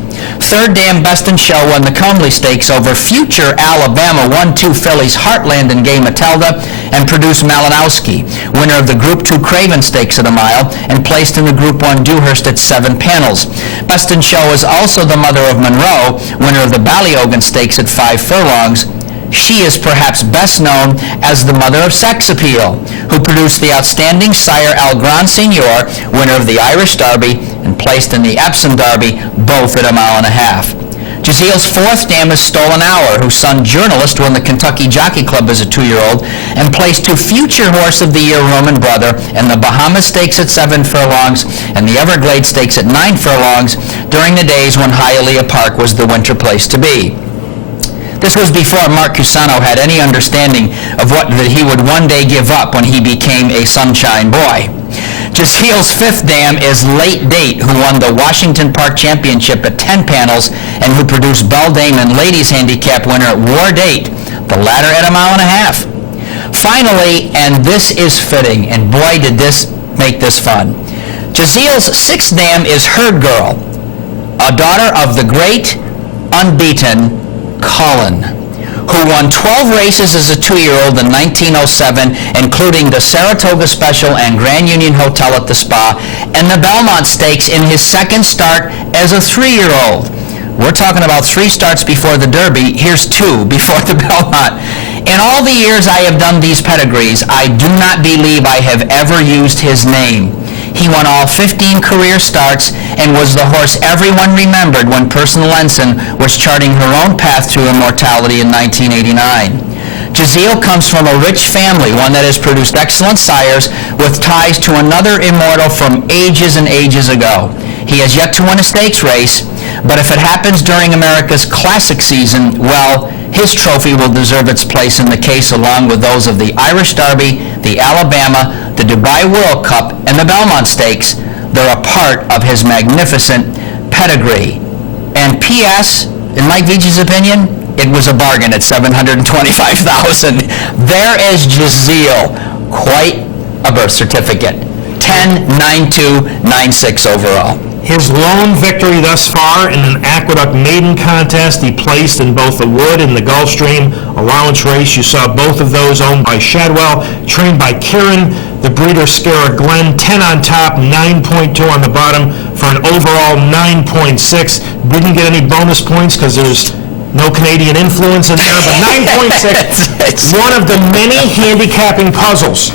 Third Dam Best in Show won the Comely Stakes over future Alabama 1-2 fillies Heartland and Gay Matilda and produced Malinowski, winner of the Group 2 Craven Stakes at a mile, and placed in the Group 1 Dewhurst at 7 panels. Best in Show is also the mother of Monroe, winner of the Ballyogan Stakes at 5 furlongs. She is perhaps best known as the mother of Sex Appeal, who produced the outstanding sire Al Grand Seigneur, winner of the Irish Derby, and placed in the Epsom Derby, both at a mile and a half. Jazeel's fourth dam is Stolen Hour, whose son Journalist won the Kentucky Jockey Club as a 2-year-old, and placed to future Horse of the Year Roman Brother and the Bahamas Stakes at 7 furlongs and the Everglades Stakes at 9 furlongs during the days when Hialeah Park was the winter place to be. This was before Mark CUSANO had any understanding of what that he would one day give up when he became a Sunshine Boy. Jazeel's fifth dam is Late Date, who won the Washington Park Championship at 10 panels and who produced Beldame and Ladies Handicap winner War Date, the latter at a mile and a half. Finally, and this is fitting, and boy did this make this fun, Jazeel's sixth dam is Herd Girl, a daughter of the great, unbeaten Cullen, who won 12 races as a 2-year-old in 1907, including the Saratoga Special and Grand Union Hotel at the Spa, and the Belmont Stakes in his second start as a 3-year-old. We're talking about 3 starts before the Derby. Here's 2 before the Belmont. In all the years I have done these pedigrees, I do not believe I have ever used his name. He won all 15 career starts and was the horse everyone remembered when Personal Ensign was charting her own path to immortality in 1989. Jazeel comes from a rich family, one that has produced excellent sires with ties to another immortal from ages and ages ago. He has yet to win a stakes race, but if it happens during America's Classic season, well, his trophy will deserve its place in the case along with those of the Irish Derby, the Alabama, the Dubai World Cup, and the Belmont Stakes. They're a part of his magnificent pedigree. And P.S., in Mike Veitch's opinion, it was a bargain at $725,000. There is Jazeel, quite a birth certificate. 10.9296 overall. His lone victory thus far in an Aqueduct maiden contest, he placed in both the Wood and the Gulfstream allowance race. You saw both of those owned by Shadwell, trained by Kieran, the breeder Scarra Glenn, 10 on top, 9.2 on the bottom for an overall 9.6. Didn't get any bonus points because there's no Canadian influence in there, but 9.6, one of the many handicapping puzzles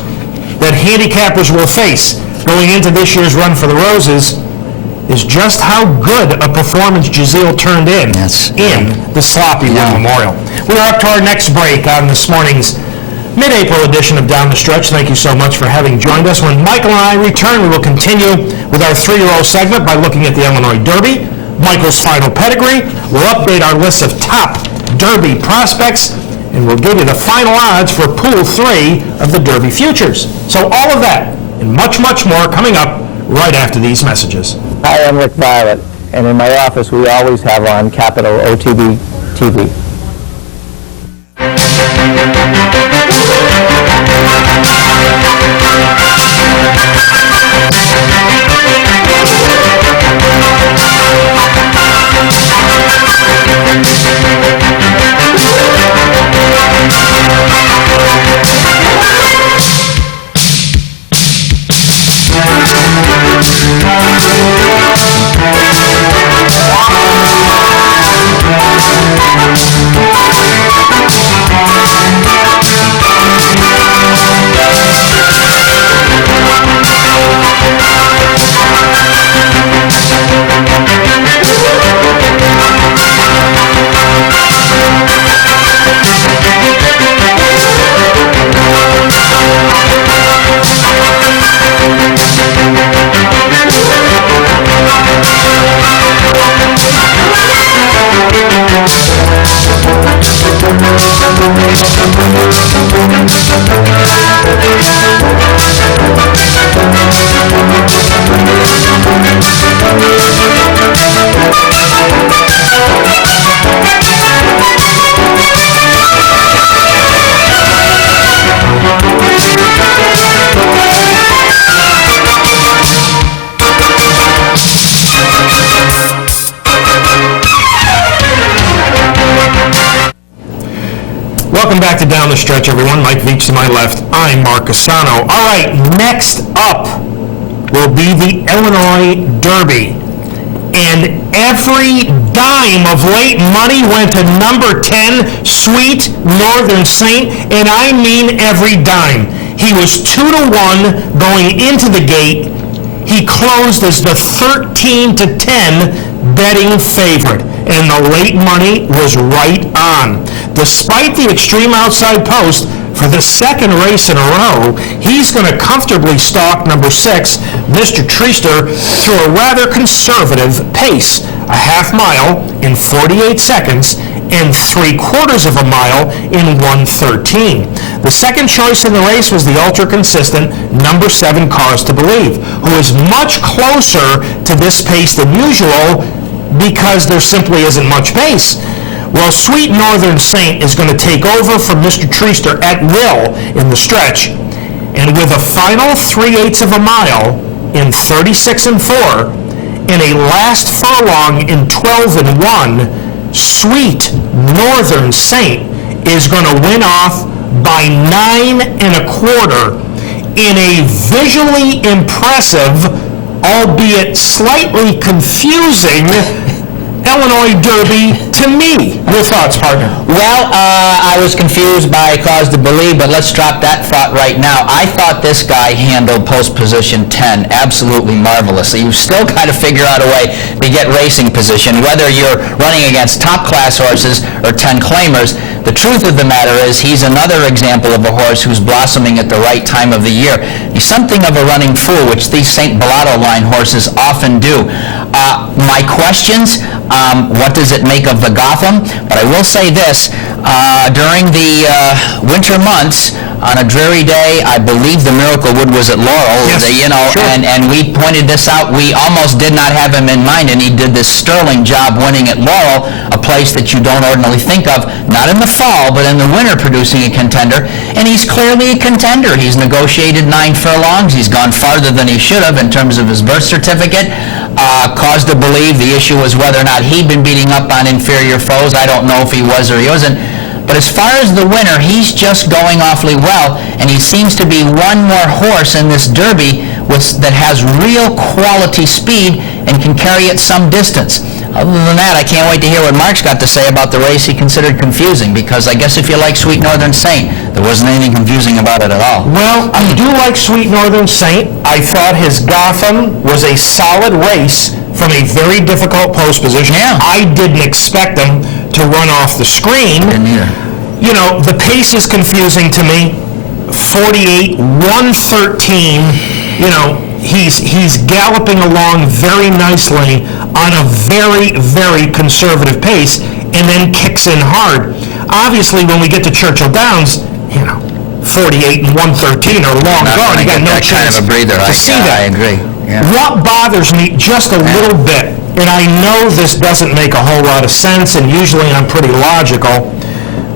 that handicappers will face going into this year's Run for the Roses is just how good a performance Jazeel turned in the sloppy Wood Memorial. We are up to our next break on this morning's mid-April edition of Down the Stretch. Thank you so much for having joined us. When Michael and I return, we will continue with our 3-year-old segment by looking at the Illinois Derby, Michael's final pedigree. We'll update our list of top Derby prospects, and we'll give you the final odds for Pool 3 of the Derby Futures. So all of that and much, much more coming up right after these messages. Hi, I'm Rick Violet, and in my office we always have on Capital OTB TV. Welcome back to Down the Stretch, everyone. Mike Veitch to my left. I'm Mark CUSANO. All right, next up will be the Illinois Derby. And every dime of late money went to number 10, Sweet Northern Saint, and I mean every dime. He was 2-1 going into the gate. He closed as the 13-10 betting favorite, and the late money was right on. Despite the extreme outside post, for the second race in a row, he's going to comfortably stalk number 6, Mr. Treaster, through a rather conservative pace. A half mile in 48 seconds and 3/4 of a mile in 1:13. The second choice in the race was the ultra-consistent number 7, Cars to Believe, who is much closer to this pace than usual because there simply isn't much pace. Well, Sweet Northern Saint is going to take over from Mr. Treaster at will in the stretch. And with a final 3/8 of a mile in 36 and 4 and a last furlong in 12 and 1, Sweet Northern Saint is going to win off by 9 1/4 in a visually impressive, albeit slightly confusing, Illinois Derby to me. Your thoughts, partner? Well, I was confused by Cause to Believe, but let's drop that thought right now. I thought this guy handled post position 10 absolutely marvelously. You've still got to figure out a way to get racing position, whether you're running against top class horses or 10 claimers. The truth of the matter is he's another example of a horse who's blossoming at the right time of the year. He's something of a running fool, which these St. Bellato line horses often do. My questions, what does it make of the Gotham? But I will say this, during the winter months, on a dreary day, I believe the Miracle Wood was at Laurel, Yes, sure. and we pointed this out. We almost did not have him in mind, and he did this sterling job winning at Laurel, a place that you don't ordinarily think of, not in the fall, but in the winter producing a contender, and he's clearly a contender. He's negotiated 9 furlongs. He's gone farther than he should have in terms of his birth certificate. Cause to Believe, the issue was whether or not he'd been beating up on inferior foes. I don't know if he was or he wasn't. But as far as the winner, he's just going awfully well, and he seems to be one more horse in this Derby that has real quality speed and can carry it some distance. Other than that, I can't wait to hear what Mark's got to say about the race he considered confusing, because I guess if you like Sweet Northern Saint, there wasn't anything confusing about it at all. Well, I do like Sweet Northern Saint. I thought his Gotham was a solid race from a very difficult post position. Yeah. I didn't expect him to run off the screen. Didn't either. You know, the pace is confusing to me. 48, 113, you know, he's galloping along very nicely on a very, very conservative pace and then kicks in hard. Obviously, when we get to Churchill Downs, you know, 48 and 113 are long gone. You got no chance kind of a breather. to see that. I agree. What bothers me just a little bit, and I know this doesn't make a whole lot of sense, and usually I'm pretty logical.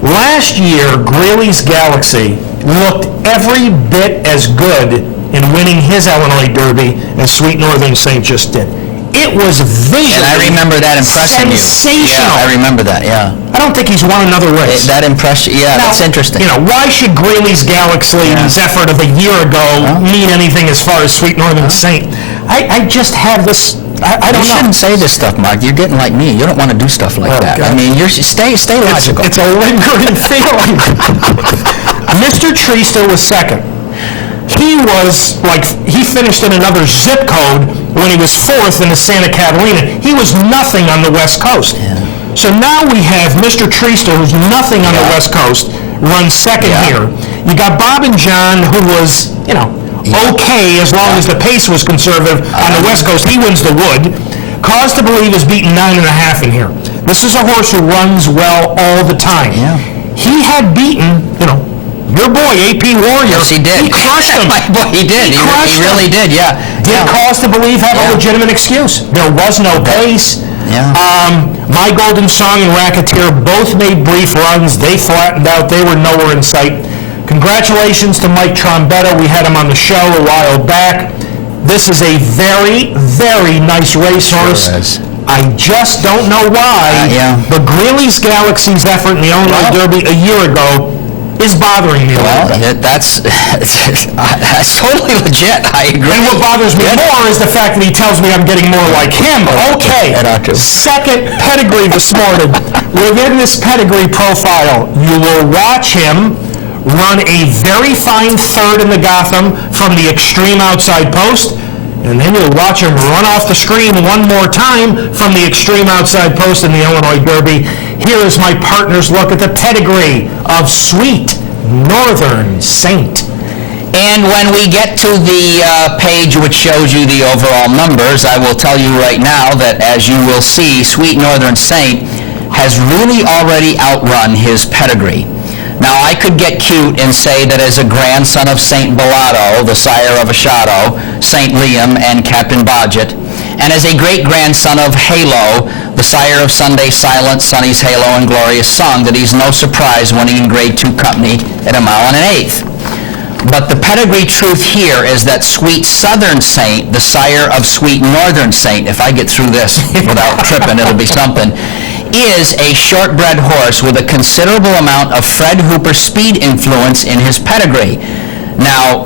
Last year, Greeley's Galaxy looked every bit as good in winning his Illinois Derby as Sweet Northern Saint just did. It was visually And I remember that impressing sensational. you. Yeah, I remember that, yeah. I don't think he's won another race. That impression, yeah, Now, that's interesting. Why should Greeley's Galaxy's effort of a year ago mean anything as far as Sweet Northern Saint? I just have this, I don't You know. shouldn't say this stuff, Mark. You're getting like me. You don't want to do stuff like that. God. I mean, stay logical. It's a lingering feeling. Mr. Trista was second. He finished in another zip code when he was fourth in the Santa Catalina. He was nothing on the West Coast. So now we have Mr. Trista, who's nothing on the West Coast, run second here. You got Bob and John, who was, okay as long as the pace was conservative on the West Coast. He wins the Wood. Cause to Believe is beating 9.5 in here. This is a horse who runs well all the time. He had beaten, your boy, AP Warrior. Yes, he did. He crushed him. My boy, he did. He really did, yeah. Did Cause to Believe have a legitimate excuse? There was no pace. My Golden Song and Racketeer both made brief runs. They flattened out. They were nowhere in sight. Congratulations to Mike Trombetta. We had him on the show a while back. This is a very, very nice racehorse. Sure is. I just don't know why, but Greeley's Galaxy's effort in the Illinois Derby a year ago is bothering me a little bit. That's totally legit. I agree. And what bothers me more is the fact that he tells me I'm getting more like him. Okay, second pedigree this morning. Within this pedigree profile, you will watch him run a very fine third in the Gotham from the extreme outside post, and then you'll watch him run off the screen one more time from the extreme outside post in the Illinois Derby. Here is my partner's look at the pedigree of Sweet Northern Saint. And when we get to the page which shows you the overall numbers, I will tell you right now that, as you will see, Sweet Northern Saint has really already outrun his pedigree. Now, I could get cute and say that as a grandson of St. Bellato, the sire of Ashado, St. Liam, and Captain Bodgett, and as a great-grandson of Halo, the sire of Sunday Silence, Sonny's Halo, and Glorious Song, that he's no surprise winning in Grade 2 company at 1 1/8. But the pedigree truth here is that Sweet Southern Saint, the sire of Sweet Northern Saint, if I get through this without tripping, it'll be something, is a shortbred horse with a considerable amount of Fred Hooper speed influence in his pedigree. Now,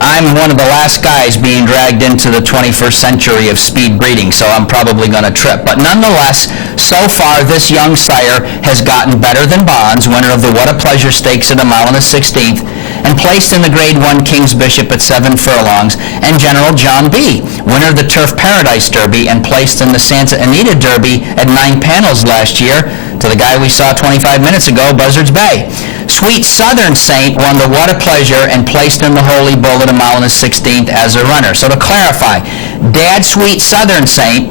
I'm one of the last guys being dragged into the 21st century of speed breeding, so I'm probably going to trip. But nonetheless, so far, this young sire has gotten better than Bonds, winner of the What a Pleasure Stakes at 1 1/16, and placed in the Grade 1 King's Bishop at 7 furlongs, and General John B., winner of the Turf Paradise Derby, and placed in the Santa Anita Derby at 9 panels last year, to the guy we saw 25 minutes ago, Buzzards Bay. Sweet Southern Saint won the What a Pleasure and placed in the Holy Bull at 1 1/16 as a runner. So to clarify, Dad Sweet Southern Saint,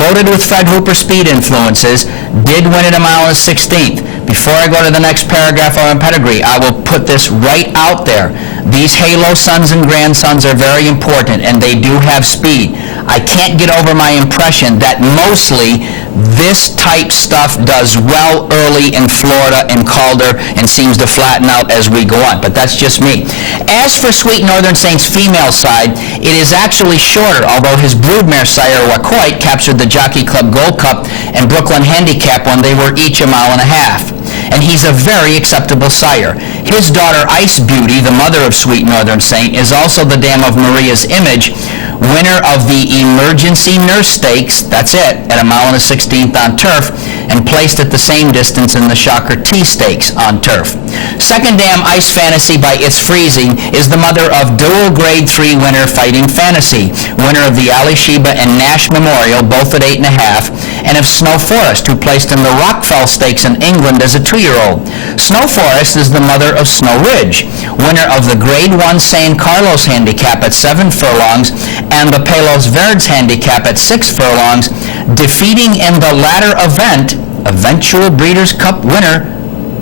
loaded with Fred Hooper speed influences, did win at 1 1/16. Before I go to the next paragraph on pedigree, I will put this right out there. These Halo sons and grandsons are very important, and they do have speed. I can't get over my impression that mostly this type stuff does well early in Florida and Calder and seems to flatten out as we go on, but that's just me. As for Sweet Northern Saint's female side, it is actually shorter, although his broodmare sire Wacoit captured the Jockey Club Gold Cup and Brooklyn Handicap when they were each 1.5 miles. And he's a very acceptable sire. His daughter Ice Beauty, the mother of Sweet Northern Saint, is also the dam of Maria's Image, winner of the Emergency Nurse Stakes, that's it, at 1 1/16 on turf, and placed at the same distance in the Shocker T Stakes on turf. Second dam, Ice Fantasy by It's Freezing, is the mother of dual Grade 3 winner Fighting Fantasy, winner of the Ali Sheba and Nash Memorial, both at 8.5, and of Snow Forest, who placed in the Rockfell Stakes in England as a 2-year-old. Snow Forest is the mother of Snow Ridge, winner of the Grade 1 San Carlos Handicap at 7 furlongs and the Palos Verdes Handicap at 6 furlongs, defeating in the latter event eventual Breeders' Cup winner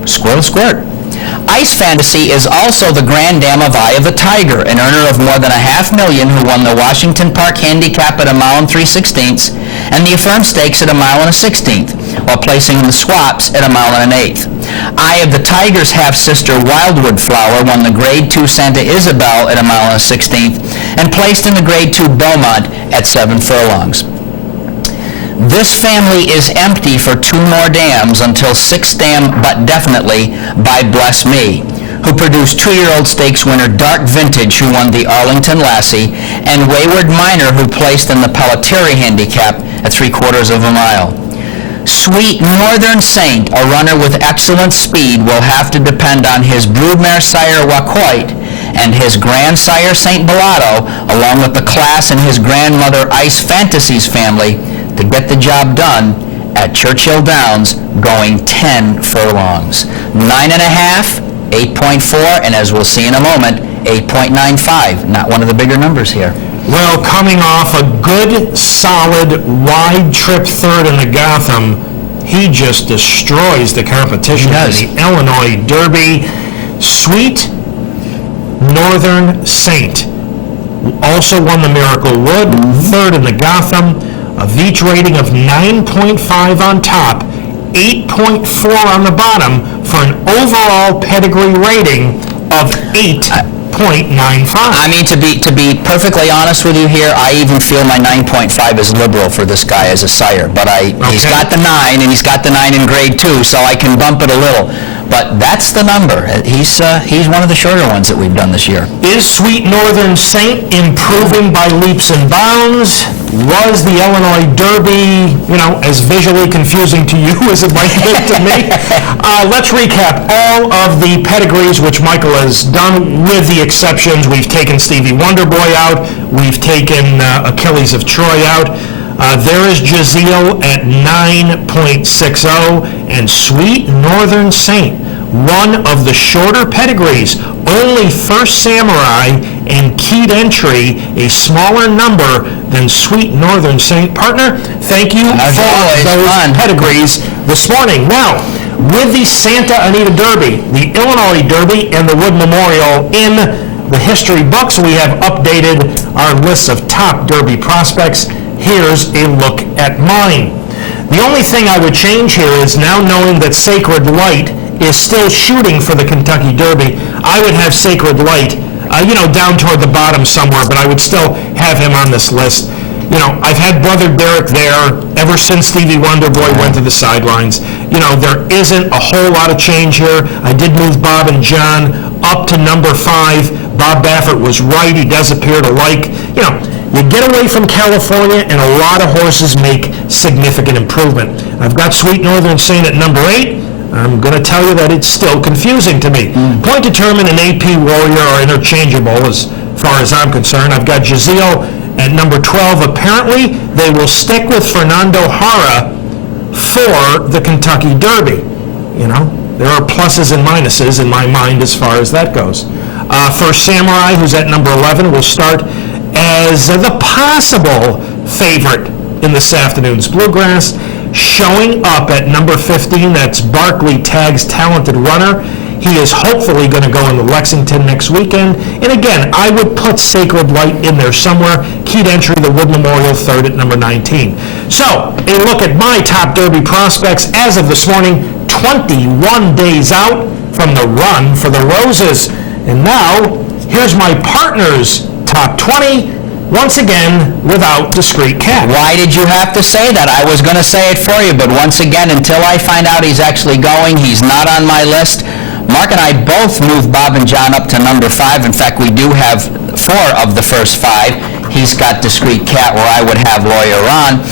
Squirrel Squirt. Ice Fantasy is also the Grand Dam of Eye of the Tiger, an earner of more than $500,000 who won the Washington Park Handicap at 1 3/16 and the Affirmed Stakes at 1 1/16, while placing in the swaps at 1 1/8. Eye of the Tiger's half-sister Wildwood Flower won the Grade 2 Santa Isabel at 1 1/16 and placed in the Grade 2 Beaumont at 7 furlongs. This family is empty for 2 more dams until 6th dam, but definitely, by Bless Me, who produced 2-year-old stakes winner Dark Vintage, who won the Arlington Lassie, and Wayward Miner, who placed in the Pelletieri Handicap at 3/4 of a mile. Sweet Northern Saint, a runner with excellent speed, will have to depend on his broodmare sire Wacoit and his grandsire St. Bellotto, along with the class and his grandmother Ice Fantasies family, to get the job done at Churchill Downs, going 10 furlongs. 9.5, 8.4, and as we'll see in a moment, 8.95. Not one of the bigger numbers here. Well, coming off a good, solid, wide trip third in the Gotham, he just destroys the competition in the Illinois Derby. Sweet Northern Saint also won the Miracle Wood, third in the Gotham, a VIETCH rating of 9.5 on top, 8.4 on the bottom, for an overall pedigree rating of 8.95. I mean, to be perfectly honest with you here, I even feel my 9.5 is liberal for this guy as a sire. But he's got the 9, and he's got the 9 in Grade 2, so I can bump it a little. But that's the number. He's one of the shorter ones that we've done this year. Is Sweet Northern Saint improving by leaps and bounds? Was the Illinois Derby, as visually confusing to you as it might be to me? Let's recap all of the pedigrees which Michael has done, with the exceptions. We've taken Stevie Wonderboy out. We've taken Achilles of Troy out. There is Jazeel at 9.60, and Sweet Northern Saint, one of the shorter pedigrees, only First Samurai and Keyed Entry, a smaller number than Sweet Northern Saint. Partner, thank you for those pedigrees this morning. Now, with the Santa Anita Derby, the Illinois Derby, and the Wood Memorial in the history books, we have updated our list of top Derby prospects. Here's a look at mine. The only thing I would change here is, now knowing that Sacred Light is still shooting for the Kentucky Derby, I would have Sacred Light, down toward the bottom somewhere, but I would still have him on this list. I've had Brother Derek there ever since Stevie Wonderboy went to the sidelines. There isn't a whole lot of change here. I did move Bob and John up to number 5. Bob Baffert was right. He does appear to like, you get away from California, and a lot of horses make significant improvement. I've got Sweet Northern Saint at number 8. I'm going to tell you that it's still confusing to me. Point Determined and AP Warrior are interchangeable as far as I'm concerned. I've got Jazeel at number 12. Apparently, they will stick with Fernando Hara for the Kentucky Derby. There are pluses and minuses in my mind as far as that goes. First Samurai, who's at number 11, will start as the possible favorite in this afternoon's Bluegrass. Showing up at number 15, that's Barkley Tagg's Talented Runner. He is hopefully going to go into Lexington next weekend. And again, I would put Sacred Light in there somewhere. Keyed Entry, the Wood Memorial, third at number 19. So, a look at my top Derby prospects as of this morning, 21 days out from the Run for the Roses. And now, here's my partner's top 20, once again, without Discreet Cat. Why did you have to say that? I was going to say it for you, but once again, until I find out he's actually going, he's not on my list. Mark and I both moved Bob and John up to number 5. In fact, we do have 4 of the first 5. He's got Discreet Cat, where I would have Lawyer Ron.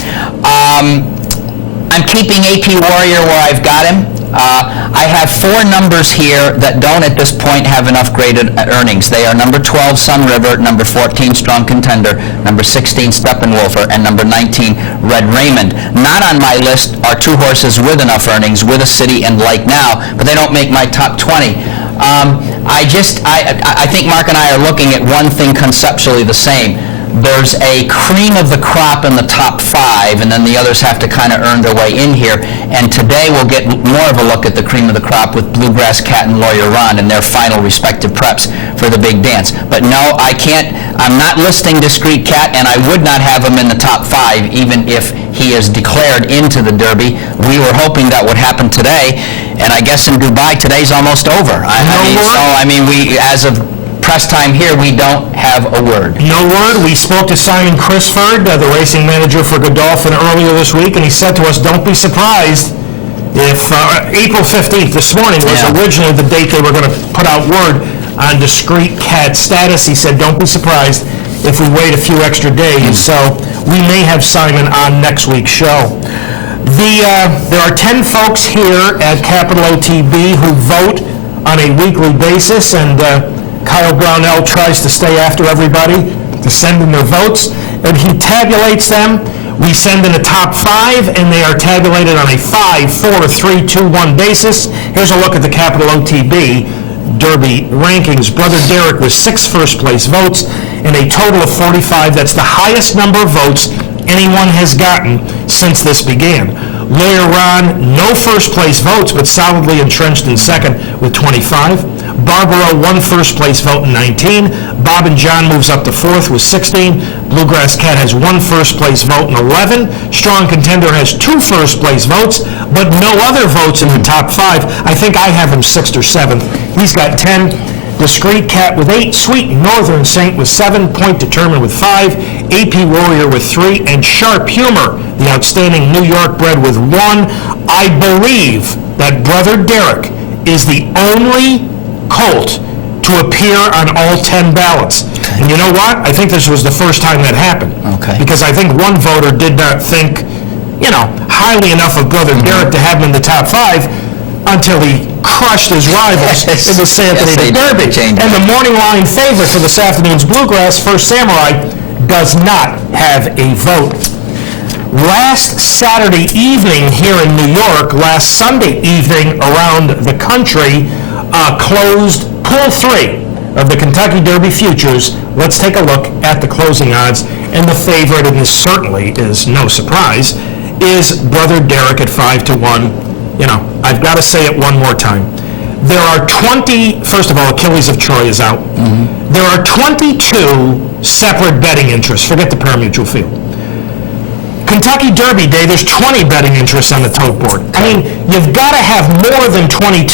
I'm keeping AP Warrior where I've got him. I have 4 numbers here that don't at this point have enough graded earnings. They are number 12, Sun River, number 14, Strong Contender, number 16, Steppenwolfer, and number 19, Red Raymond. Not on my list are 2 horses with enough earnings, With a City and Like Now, but they don't make my top 20. I think Mark and I are looking at one thing conceptually the same. there's a cream of the crop in the top 5, and then the others have to kind of earn their way in here. And today we'll get more of a look at the cream of the crop with Bluegrass Cat and Lawyer Ron and their final respective preps for the big dance. But no, I'm not listing Discreet Cat, and I would not have him in the top 5 even if he is declared into the Derby. We were hoping that would happen today, and I guess in Dubai today's almost over. We, as of press time here, we don't have a word. No word. We spoke to Simon Crisford, the racing manager for Godolphin, earlier this week, and he said to us, don't be surprised if April 15th, this morning, was originally the date they were going to put out word on Discreet Cat status. He said, don't be surprised if we wait a few extra days. So we may have Simon on next week's show. There are 10 folks here at Capital OTB who vote on a weekly basis, and Kyle Brownell tries to stay after everybody to send in their votes, and he tabulates them. We send in a top 5, and they are tabulated on a 5, 4, 3, 2, 1 basis. Here's a look at the Capital OTB Derby rankings. Brother Derek with 6 first-place votes and a total of 45. That's the highest number of votes anyone has gotten since this began. Lawyer Ron, no first-place votes, but solidly entrenched in second with 25. Barbara, 1 first-place vote and 19. Bob and John moves up to 4th with 16. Bluegrass Cat has 1 first-place vote and 11. Strong Contender has 2 first-place votes, but no other votes in the top 5. I think I have him 6th or 7th. He's got 10. Discreet Cat with 8, Sweet Northern Saint with 7, Point Determined with 5, AP Warrior with 3, and Sharp Humor, the outstanding New York bred, with 1. I believe that Brother Derek is the only colt to appear on all 10 ballots. And you know what? I think this was the first time that happened. Okay. Because I think one voter did not think, highly enough of Brother Derek to have him in the top 5 until he crushed his rivals in the Santa Anita Derby. And the morning line favorite for this afternoon's Bluegrass, First Samurai, does not have a vote. Last Saturday evening here in New York, last Sunday evening around the country, closed Pool 3 of the Kentucky Derby Futures. Let's take a look at the closing odds. And the favorite, and this certainly is no surprise, is Brother Derek at 5-1. I've got to say it one more time. There are first of all, Achilles of Troy is out. Mm-hmm. There are 22 separate betting interests. Forget the pari-mutuel field. Kentucky Derby Day, there's 20 betting interests on the tote board. I mean, you've got to have more than 22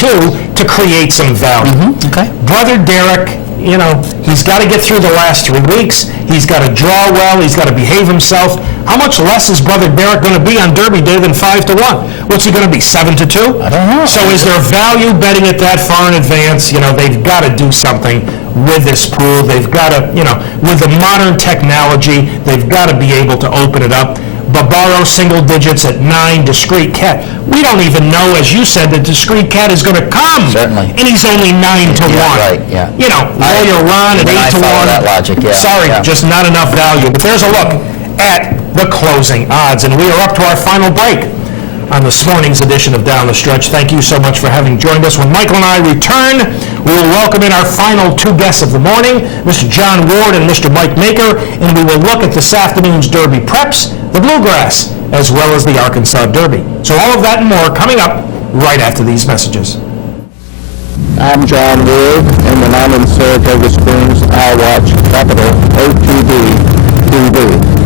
to create some value. Mm-hmm. Okay. Brother Derek, he's got to get through the last 3 weeks. He's got to draw well. He's got to behave himself. How much less is Brother Derek going to be on Derby Day than 5-1? What's he going to be, 7-2? I don't know. So is there value betting it that far in advance? They've got to do something with this pool. They've got to, with the modern technology, they've got to be able to open it up. Barbaro single digits at 9, Discreet Cat. We don't even know, as you said, that Discreet Cat is going to come. Certainly. And he's only 9-1. Right, yeah. Lawyer Ron at 8-1. I follow that logic, yeah. Sorry, yeah. Just not enough value. But there's a look at the closing odds. And we are up to our final break on this morning's edition of Down the Stretch. Thank you so much for having joined us. When Michael and I return, we will welcome in our final 2 guests of the morning, Mr. John Ward and Mr. Mike Maker, and we will look at this afternoon's Derby preps, the Bluegrass, as well as the Arkansas Derby. So all of that and more coming up right after these messages. I'm John Ward, and when I'm in Saratoga Springs, I watch Capital OTB TV.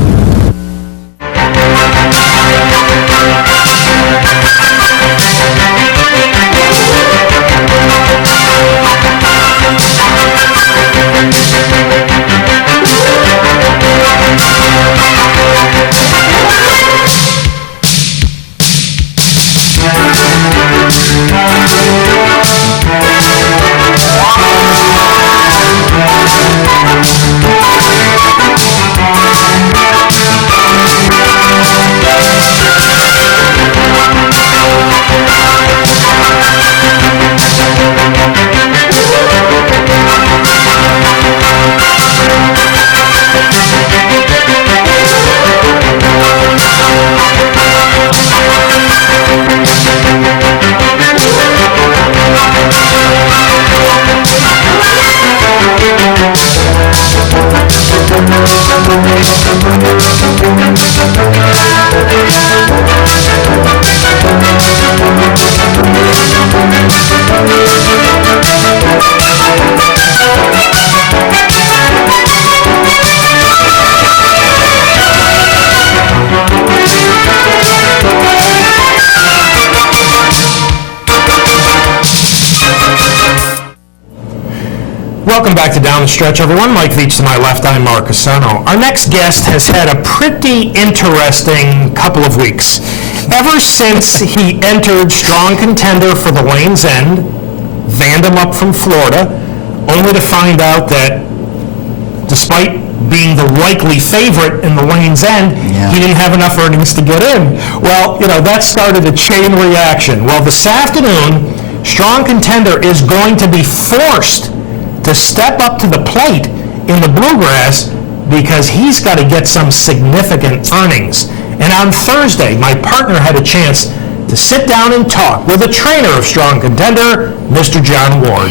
Welcome back to Down the Stretch, everyone. Mike Veitch to my left, I'm Mark CUSANO. Our next guest has had a pretty interesting couple of weeks. Ever since he entered strong contender for the Lane's End, vanned him up from Florida, only to find out that despite being the likely favorite in the Lane's End, he didn't have enough earnings to get in. Well, that started a chain reaction. Well, this afternoon, strong contender is going to be forced to step up to the plate in the Bluegrass because he's got to get some significant earnings. And on Thursday, my partner had a chance to sit down and talk with a trainer of strong contender, Mr. John Ward.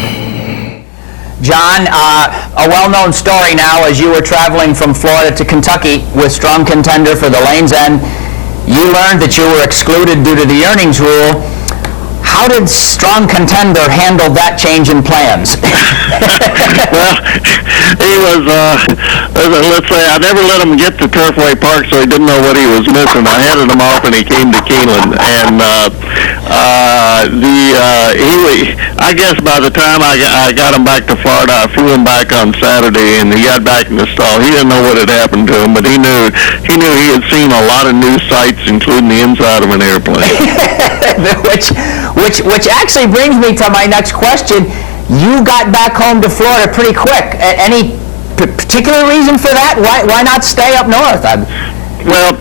John, a well-known story now as you were traveling from Florida to Kentucky with strong contender for the Lane's End. You learned that you were excluded due to the earnings rule. How did strong contender handle that change in plans? Well, he was, let's say, I never let him get to Turfway Park, so he didn't know what he was missing. I handed him off when he came to Keeneland, and I guess by the time I got him back to Florida, I flew him back on Saturday, and he got back in the stall. He didn't know what had happened to him, but he knew he had seen a lot of new sights, including the inside of an airplane. Which actually brings me to my next question. You got back home to Florida pretty quick. Any particular reason for that? Why not stay up north? Well,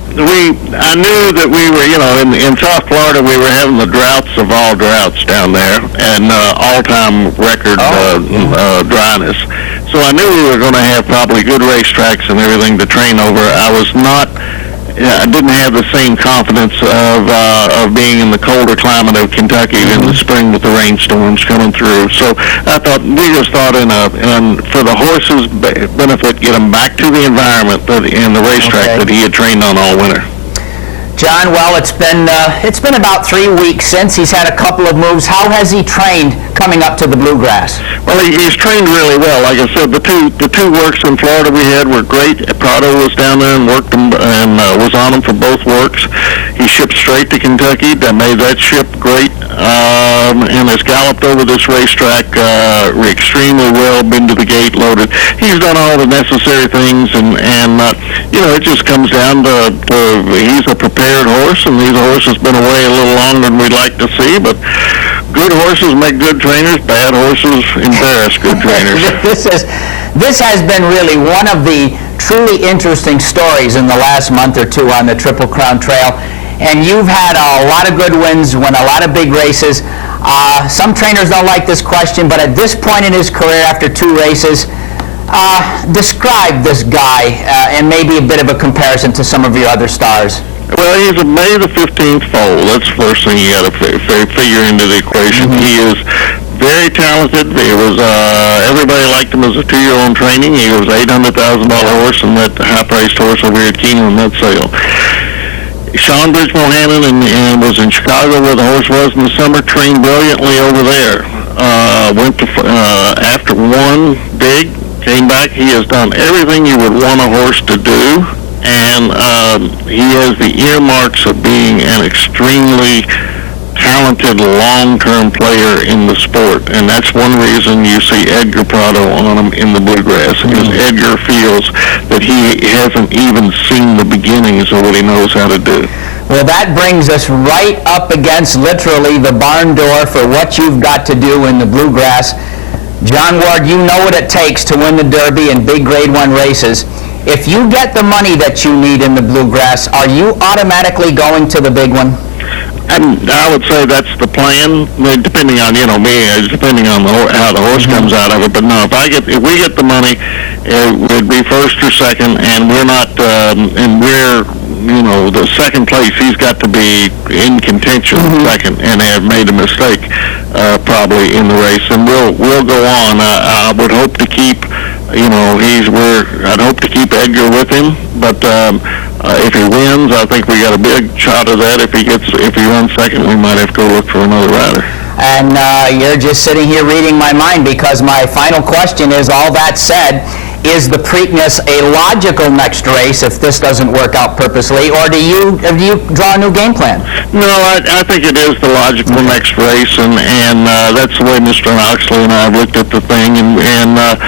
I knew that we were, in South Florida, we were having the droughts of all droughts down there, and all-time record dryness. So I knew we were going to have probably good racetracks and everything to train over. I didn't have the same confidence of being in the colder climate of Kentucky in the spring with the rainstorms coming through. So we just thought for the horses' benefit, get them back to the environment and the racetrack that he had trained on all winter. John, well, it's been about 3 weeks since he's had a couple of moves. How has he trained coming up to the Bluegrass? Well, he's trained really well. Like I said, the two works in Florida we had were great. Prado was down there and worked them and was on them for both works. He shipped straight to Kentucky. That made that ship great, and has galloped over this racetrack extremely well. Been to the gate, loaded. He's done all the necessary things, and it just comes down to he's a prepared horse, and these horses been away a little longer than we'd like to see, but good horses make good trainers, bad horses embarrass good trainers. This has been really one of the truly interesting stories in the last month or two on the Triple Crown Trail, and you've had a lot of good wins, won a lot of big races. Some trainers don't like this question, but at this point in his career, after 2 races, describe this guy and maybe a bit of a comparison to some of your other stars. Well, he's a May the 15th foal. That's the first thing you got to figure into the equation. He is very talented. He was everybody liked him as a 2-year-old training. He was $800,000 horse and that high-priced horse over here at Keeneland, that sale. Sean Bridge Mohannon and was in Chicago where the horse was in the summer, trained brilliantly over there. Went to after one big, came back. He has done everything you would want a horse to do, and he has the earmarks of being an extremely talented long-term player in the sport, and that's one reason you see Edgar Prado on him in the Bluegrass, because Edgar feels that he hasn't even seen the beginnings of what he knows how to do. Well, that brings us right up against literally the barn door for what you've got to do in the Bluegrass. John Ward, you know what it takes to win the Derby and big Grade 1 races. If you get the money that you need in the Bluegrass, are you automatically going to the big one? I would say that's the plan, depending on depending on how the horse comes out of it. But no, if we get the money, it would be first or second, and we're not, and we're the second place. He's got to be in contention second, and have made a mistake probably in the race, and we'll go on. I would hope to keep. I'd hope to keep Edgar with him, but if he wins, I think we got a big shot of that. If he runs second, we might have to go look for another rider. And you're just sitting here reading my mind, because my final question is, all that said, is the Preakness a logical next race if this doesn't work out purposely, or do you draw a new game plan? No, I think it is the logical next race, and that's the way Mr. Oxley and I have looked at the thing, and that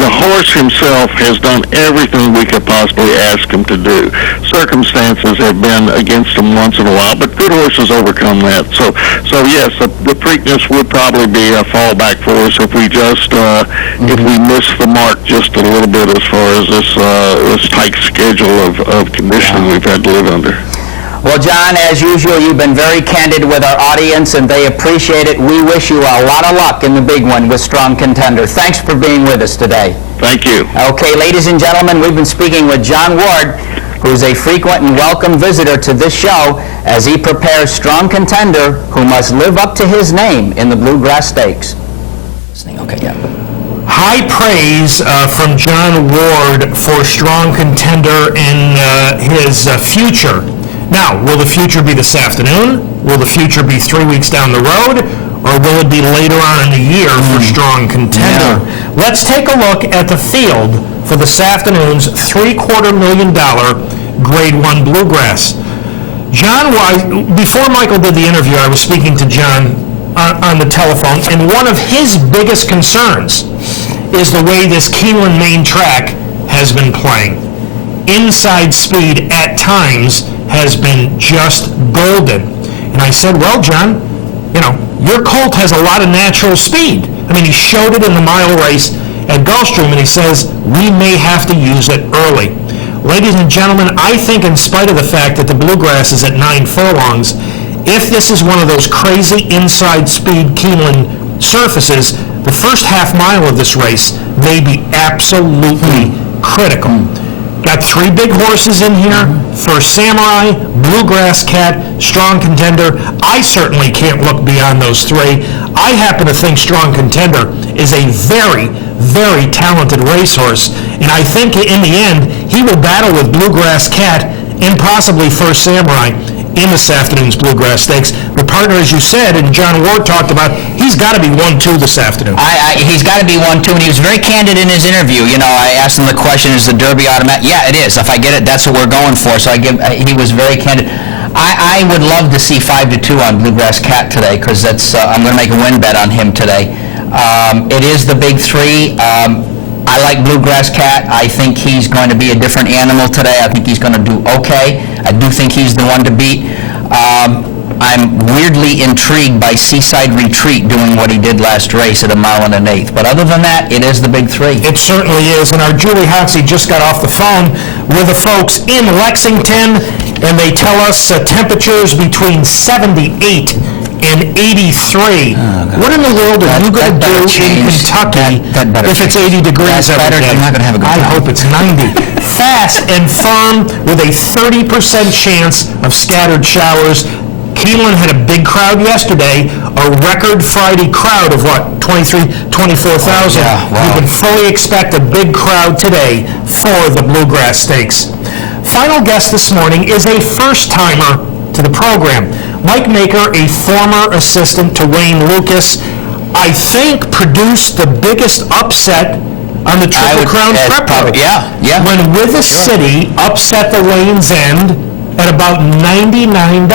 the horse himself has done everything we could possibly ask him to do. Circumstances have been against him once in a while, but good horses overcome that. So yes, the Preakness would probably be a fallback for us if we just if we miss the mark just a little bit as far as this tight schedule of conditioning we've had to live under. Well, John, as usual, you've been very candid with our audience, and they appreciate it. We wish you a lot of luck in the big one with Strong Contender. Thanks for being with us today. Thank you. Okay, ladies and gentlemen, we've been speaking with John Ward, who's a frequent and welcome visitor to this show as he prepares Strong Contender, who must live up to his name in the Bluegrass Stakes. Okay, yeah. High praise from John Ward for Strong Contender and his future. Now, will the future be this afternoon? Will the future be 3 weeks down the road? Or will it be later on in the year for Strong Contender? Yeah. Let's take a look at the field for this afternoon's $750,000 Grade 1 Bluegrass. John, before Michael did the interview, I was speaking to John on the telephone, and one of his biggest concerns is the way this Keeneland main track has been playing. Inside speed at times has been just golden. And I said, well, John, your colt has a lot of natural speed. I mean, he showed it in the mile race at Gulfstream, and he says, we may have to use it early. Ladies and gentlemen, I think in spite of the fact that the Bluegrass is at 9 furlongs, if this is one of those crazy inside speed Keeneland surfaces, the first half mile of this race may be absolutely critical. Got 3 big horses in here, First Samurai, Bluegrass Cat, Strong Contender. I certainly can't look beyond those 3. I happen to think Strong Contender is a very, very talented racehorse, and I think in the end, he will battle with Bluegrass Cat and possibly First Samurai in this afternoon's Bluegrass Stakes. The partner, as you said, and John Ward talked about, he's got to be 1-2 this afternoon. He's got to be 1-2, and he was very candid in his interview. I asked him the question, is the Derby automatic? Yeah, it is. If I get it, that's what we're going for. So he was very candid. I would love to see 5-2 on Bluegrass Cat today, because that's I'm going to make a win bet on him today. It is the big 3. I like Bluegrass Cat. I think he's going to be a different animal today. I think he's going to do okay. I do think he's the one to beat. I'm weirdly intrigued by Seaside Retreat doing what he did last race at 1 1/8. But other than that, it is the big 3. It certainly is. And our Julie Hoxie just got off the phone with the folks in Lexington, and they tell us temperatures between 78 and 83. What in the world are you going to do in Kentucky if it's 80 degrees every day? I'm not going to have a good time. I hope it's 90. Fast and firm with a 30% chance of scattered showers. Keeneland had a big crowd yesterday, a record Friday crowd of 24,000. Yeah, wow. You can fully expect a big crowd today for the Bluegrass Stakes. Final guest this morning is a first-timer to the program. Mike Maker, a former assistant to Wayne Lucas, I think produced the biggest upset on the Triple Crown Prep Road. Yeah. When With the City upset the Lane's End at about $99.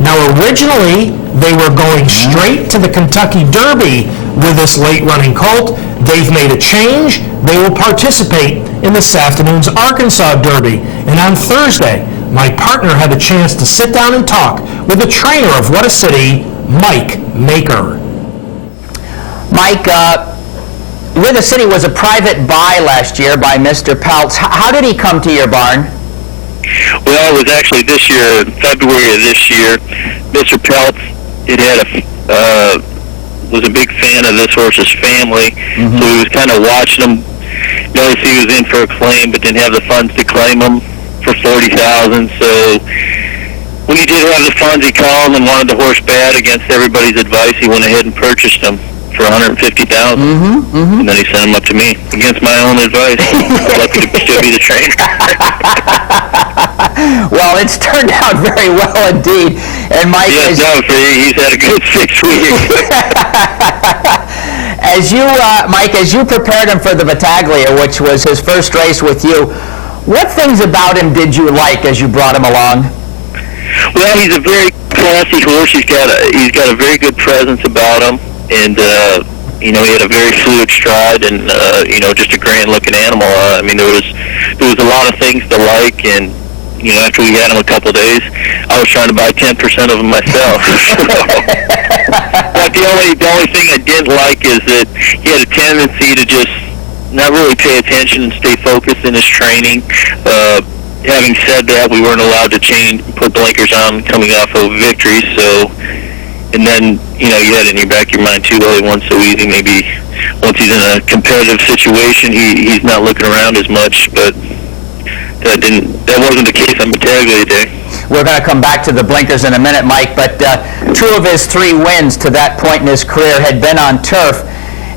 Now, originally, they were going straight to the Kentucky Derby with this late-running colt. They've made a change. They will participate in this afternoon's Arkansas Derby. And on Thursday, my partner had a chance to sit down and talk with the trainer of What a City, Mike Maker. Mike, With the City was a private buy last year by Mr. Peltz. How did he come to your barn? Well, it was actually this year, February of this year. Mr. Peltz was a big fan of this horse's family, so he was kind of watching him. Noticed he was in for a claim, but didn't have the funds to claim him for $40,000. So when he did have the funds, he called and wanted the horse bad. Against everybody's advice, he went ahead and purchased him for $150,000, and then he sent him up to me against my own advice. I'm lucky to still be the trainer. Well, Well, it's turned out very well indeed. And Mike, Yes, no, he's had a good 6 weeks. Mike, as you prepared him for the Battaglia, which was his first race with you, what things about him did you like as you brought him along? Well, he's a very classy horse. He's got a very good presence about him, and he had a very fluid stride, and just a grand-looking animal. I mean, there was a lot of things to like, and after we had him a couple of days, I was trying to buy 10% of him myself. But the only thing I didn't like is that he had a tendency to just not really pay attention and stay focused in his training. Having said that, we weren't allowed to put blinkers on coming off of victory, so, and then, you had it in your back of your mind too, well, he won so easy, maybe once he's in a competitive situation, he's not looking around as much, but that wasn't the case on Battaglia Day. We're going to come back to the blinkers in a minute, Mike, but 2 of his 3 wins to that point in his career had been on turf.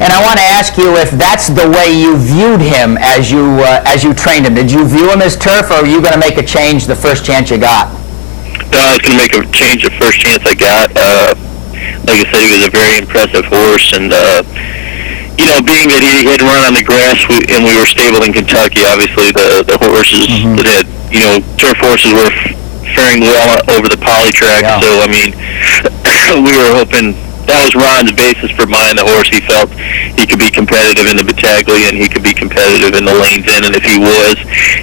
And I want to ask you if that's the way you viewed him as you trained him. Did you view him as turf, or were you going to make a change the first chance you got? No, I was going to make a change the first chance I got. Like I said, he was a very impressive horse, and being that he had run on the grass, and we were stable in Kentucky, obviously the horses that had, turf horses were faring well over the poly track. Yeah. So, I mean, we were hoping. That was Ron's basis for buying the horse. He felt he could be competitive in the Battaglia, and he could be competitive in the Lanes End, and if he was,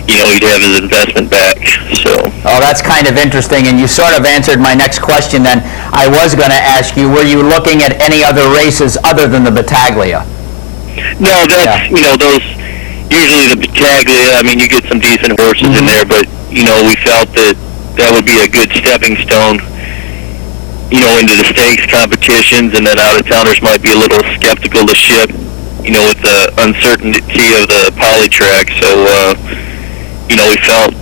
he'd have his investment back. So. Oh, that's kind of interesting, and you sort of answered my next question then. I was going to ask you, were you looking at any other races other than the Battaglia? No, that's, those, usually the Battaglia, I mean, you get some decent horses in there, but, we felt that would be a good stepping stone into the stakes competitions, and then out-of-towners might be a little skeptical to ship, with the uncertainty of the poly track. So, we felt,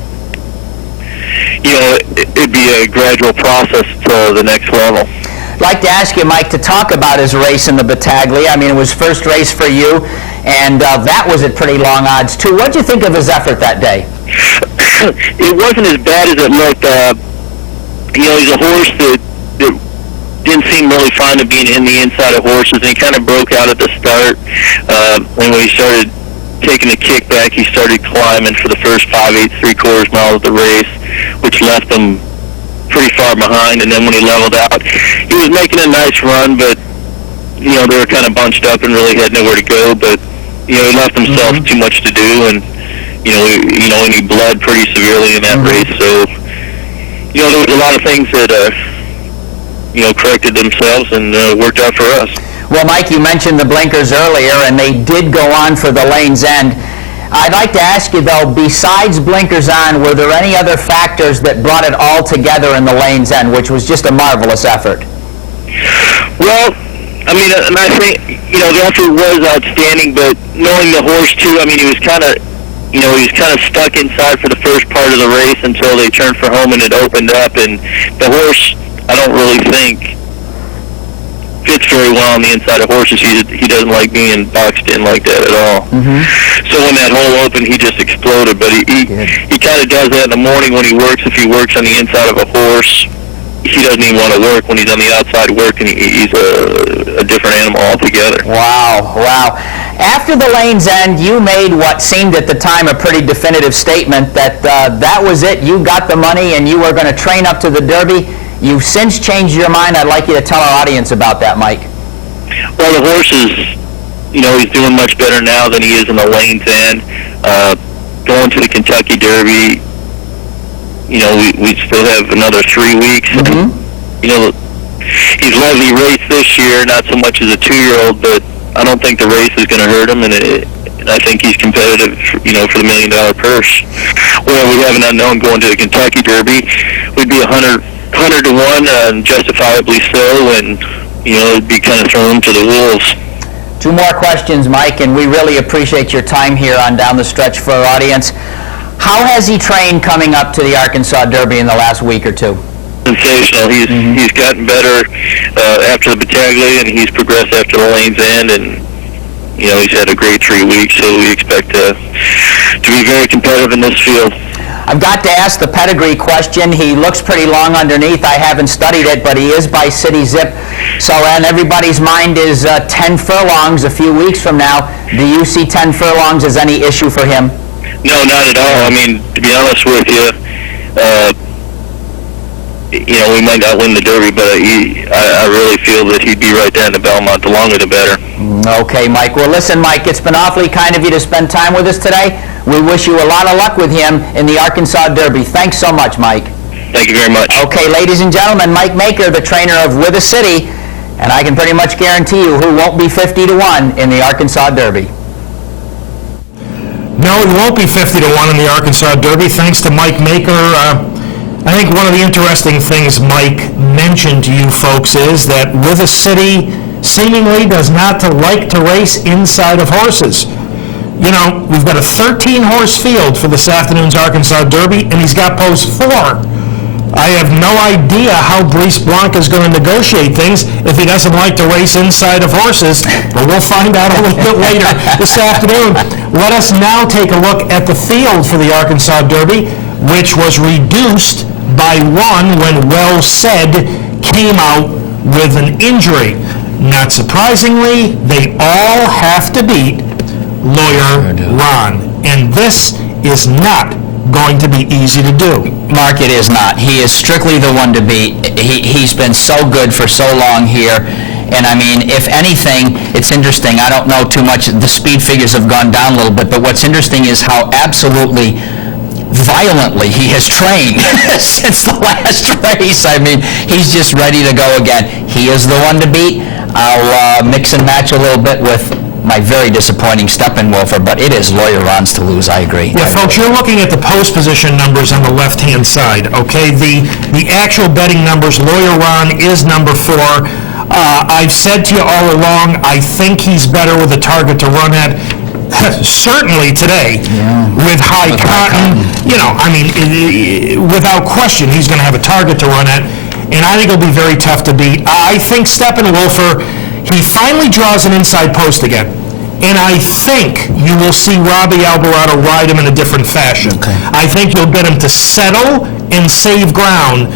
it'd be a gradual process to the next level. I'd like to ask you, Mike, to talk about his race in the Battaglia. I mean, it was first race for you, and that was at pretty long odds, too. What did you think of his effort that day? It wasn't as bad as it looked. He's a horse that didn't seem really fond of being in the inside of horses, and he kind of broke out at the start. When he started taking a kick back, he started climbing for the first 5 8¾ miles of the race, which left him pretty far behind. And then when he leveled out, he was making a nice run, but they were kind of bunched up and really had nowhere to go. But he left himself too much to do, and and he bled pretty severely in that race. So there was a lot of things that corrected themselves and worked out for us. Well, Mike, you mentioned the blinkers earlier, and they did go on for the Lanes End. I'd like to ask you, though, besides blinkers on, were there any other factors that brought it all together in the Lanes End, which was just a marvelous effort? Well, I mean, and I think, the effort was outstanding, but knowing the horse, too, I mean, he was kind of stuck inside for the first part of the race until they turned for home and it opened up, and the horse, I don't really think, fits very well on the inside of horses. He doesn't like being boxed in like that at all. So when that hole opened, he just exploded. But he kind of does that in the morning when he works. If he works on the inside of a horse, he doesn't even want to work. When he's on the outside working, he's a different animal altogether. Wow. After the Lanes End, you made what seemed at the time a pretty definitive statement that that was it. You got the money and you were going to train up to the Derby. You've since changed your mind. I'd like you to tell our audience about that, Mike. Well, the horse is, he's doing much better now than he is in the Lanes End. Going to the Kentucky Derby, we still have another 3 weeks. He's led the race this year, not so much as a 2-year-old, but I don't think the race is going to hurt him, and I think he's competitive, for the $1 million purse. Well, we have an unknown going to the Kentucky Derby. We'd be 100 to 1, and justifiably so, and it'd be kind of thrown to the wolves. 2 more questions, Mike, and we really appreciate your time here on Down the Stretch for our audience. How has he trained coming up to the Arkansas Derby in the last week or 2? Sensational. He's gotten better after the Battaglia, and he's progressed after the Lanes End, and he's had a great 3 weeks, so we expect to be very competitive in this field. I've got to ask the pedigree question. He looks pretty long underneath. I haven't studied it, but he is by City Zip. So, and everybody's mind is 10 furlongs a few weeks from now. Do you see 10 furlongs as any issue for him? No, not at all. I mean, to be honest with you, we might not win the Derby, but I really feel that he'd be right down to Belmont. The longer the better. Okay, Mike. Well, listen, Mike, it's been awfully kind of you to spend time with us today. We wish you a lot of luck with him in the Arkansas Derby. Thanks so much, Mike. Thank you very much. Okay, ladies and gentlemen, Mike Maker, the trainer of With a City, and I can pretty much guarantee you who won't be 50-1 in the Arkansas Derby. No, it won't be 50-1 in the Arkansas Derby, thanks to Mike Maker. I think one of the interesting things Mike mentioned to you folks is that With a City seemingly does not like to race inside of horses. You know, we've got a 13-horse field for this afternoon's Arkansas Derby, and he's got post 4. I have no idea how Brice Blanc is going to negotiate things if he doesn't like to race inside of horses, but we'll find out a little bit later this afternoon. Let us now take a look at the field for the Arkansas Derby, which was reduced by 1 when Well Said came out with an injury. Not surprisingly, they all have to beat Lawyer Ron, and this is not going to be easy to do. Mark, it is not. He is strictly the one to beat. He's been so good for so long here. And I mean, if anything, it's interesting. I don't know too much. The speed figures have gone down a little bit, but what's interesting is how absolutely violently he has trained since the last race. I mean, he's just ready to go again. He is the one to beat. I'll mix and match a little bit with my very disappointing Steppenwolfer, but it is Lawyer Ron's to lose. I agree. Yeah, folks, you're looking at the post position numbers on the left-hand side, okay? The actual betting numbers, Lawyer Ron is number 4. I've said to you all along, I think he's better with a target to run at. Certainly today, with High Cotton, without question, he's going to have a target to run at, and I think it'll be very tough to beat. I think Steppenwolfer, he finally draws an inside post again, and I think you will see Robbie Alvarado ride him in a different fashion. Okay. I think you'll get him to settle and save ground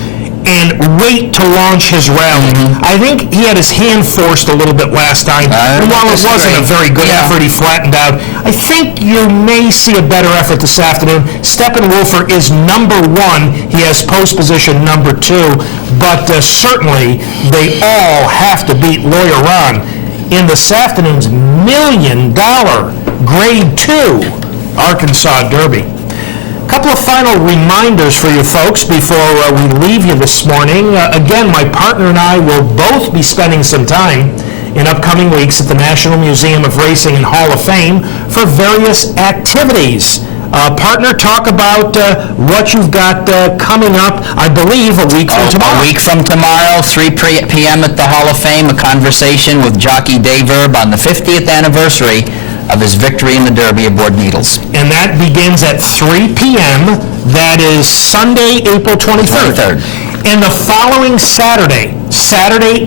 and wait to launch his rally. Mm-hmm. I think he had his hand forced a little bit last time, and while it wasn't a very good effort, he flattened out. I think you may see a better effort this afternoon. Steppenwolfer is number 1. He has post position number 2, but certainly they all have to beat Lawyer Ron in this afternoon's $1 million Grade 2 Arkansas Derby. A couple of final reminders for you folks before we leave you this morning. Again, my partner and I will both be spending some time in upcoming weeks at the National Museum of Racing and Hall of Fame for various activities. Partner, talk about what you've got coming up, I believe, a week from tomorrow. A week from tomorrow, 3 p.m. at the Hall of Fame, a conversation with jockey Dave Erb on the 50th anniversary of his victory in the Derby aboard Needles. And that begins at 3 p.m. That is Sunday, April 23rd. And the following Saturday,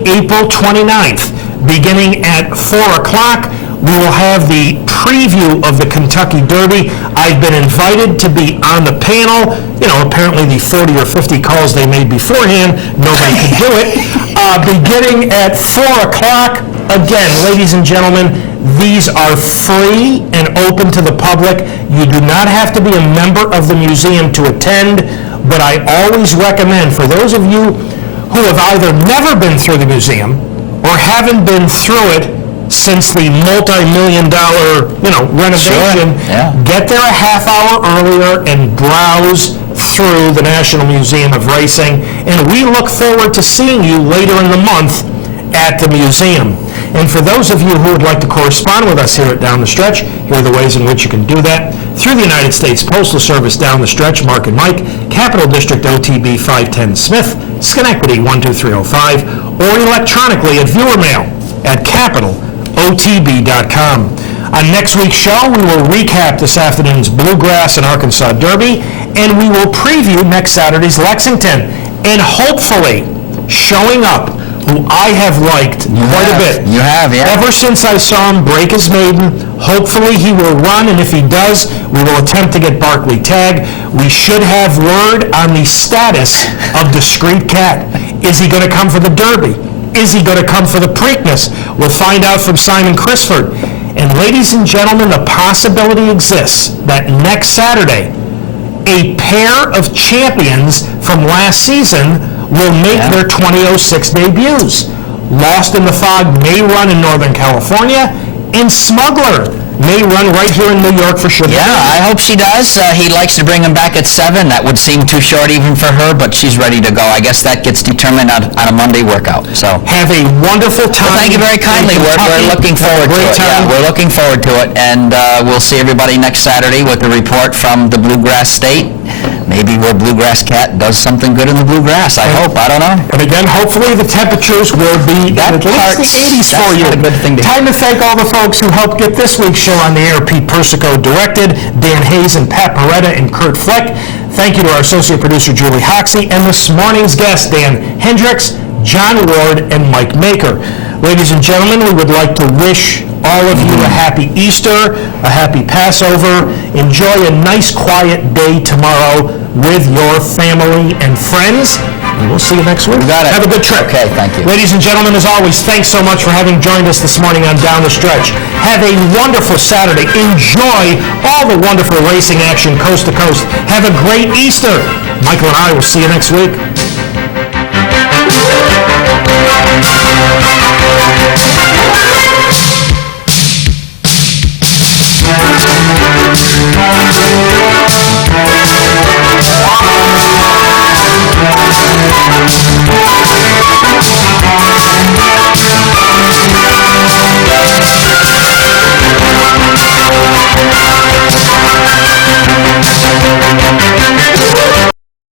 April 29th, beginning at 4 o'clock, we will have the preview of the Kentucky Derby. I've been invited to be on the panel. You know, apparently the 40 or 50 calls they made beforehand, nobody could do it. Beginning at 4 o'clock, again, ladies and gentlemen, these are free and open to the public. You do not have to be a member of the museum to attend, but I always recommend for those of you who have either never been through the museum or haven't been through it since the multi-million-dollar, renovation, get there a half hour earlier and browse through the National Museum of Racing, and we look forward to seeing you later in the month at the museum. And for those of you who would like to correspond with us here at Down the Stretch, here are the ways in which you can do that. Through the United States Postal Service, Down the Stretch, Mark and Mike, Capital District OTB 510 Smith, Schenectady 12305, or electronically at viewer mail at capitalotb.com. On next week's show, we will recap this afternoon's Bluegrass and Arkansas Derby, and we will preview next Saturday's Lexington, and hopefully showing up who I have liked quite a bit. You have, yeah. Ever since I saw him break his maiden, hopefully he will run, and if he does, we will attempt to get Barkley tagged. We should have word on the status of Discreet Cat. Is he going to come for the Derby? Is he going to come for the Preakness? We'll find out from Simon Crisford. And ladies and gentlemen, the possibility exists that next Saturday, a pair of champions from last season will make their 2006 debuts. Lost in the Fog may run in Northern California, and Smuggler may run right here in New York for sure. Yeah, I hope she does. He likes to bring him back at 7. That would seem too short even for her, but she's ready to go. I guess that gets determined on a Monday workout. So have a wonderful time. Well, thank you very kindly. We're looking forward to it. Yeah, we're looking forward to it, and we'll see everybody next Saturday with a report from the Bluegrass State. Maybe where Bluegrass Cat does something good in the bluegrass. I hope. I don't know. And again, hopefully the temperatures will be at least the 80s for you. Not a good thing to hear. Time to thank all the folks who helped get this week's show on the air. Pete Persico directed, Dan Hayes and Pat Peretta and Kurt Fleck. Thank you to our associate producer, Julie Hoxie, and this morning's guests, Dan Hendricks, John Ward, and Mike Maker. Ladies and gentlemen, we would like to wish all of you a happy Easter, a happy Passover. Enjoy a nice, quiet day tomorrow with your family and friends. And we'll see you next week. You got it. Have a good trip. Okay, thank you. Ladies and gentlemen, as always, thanks so much for having joined us this morning on Down the Stretch. Have a wonderful Saturday. Enjoy all the wonderful racing action coast to coast. Have a great Easter. Michael and I will see you next week.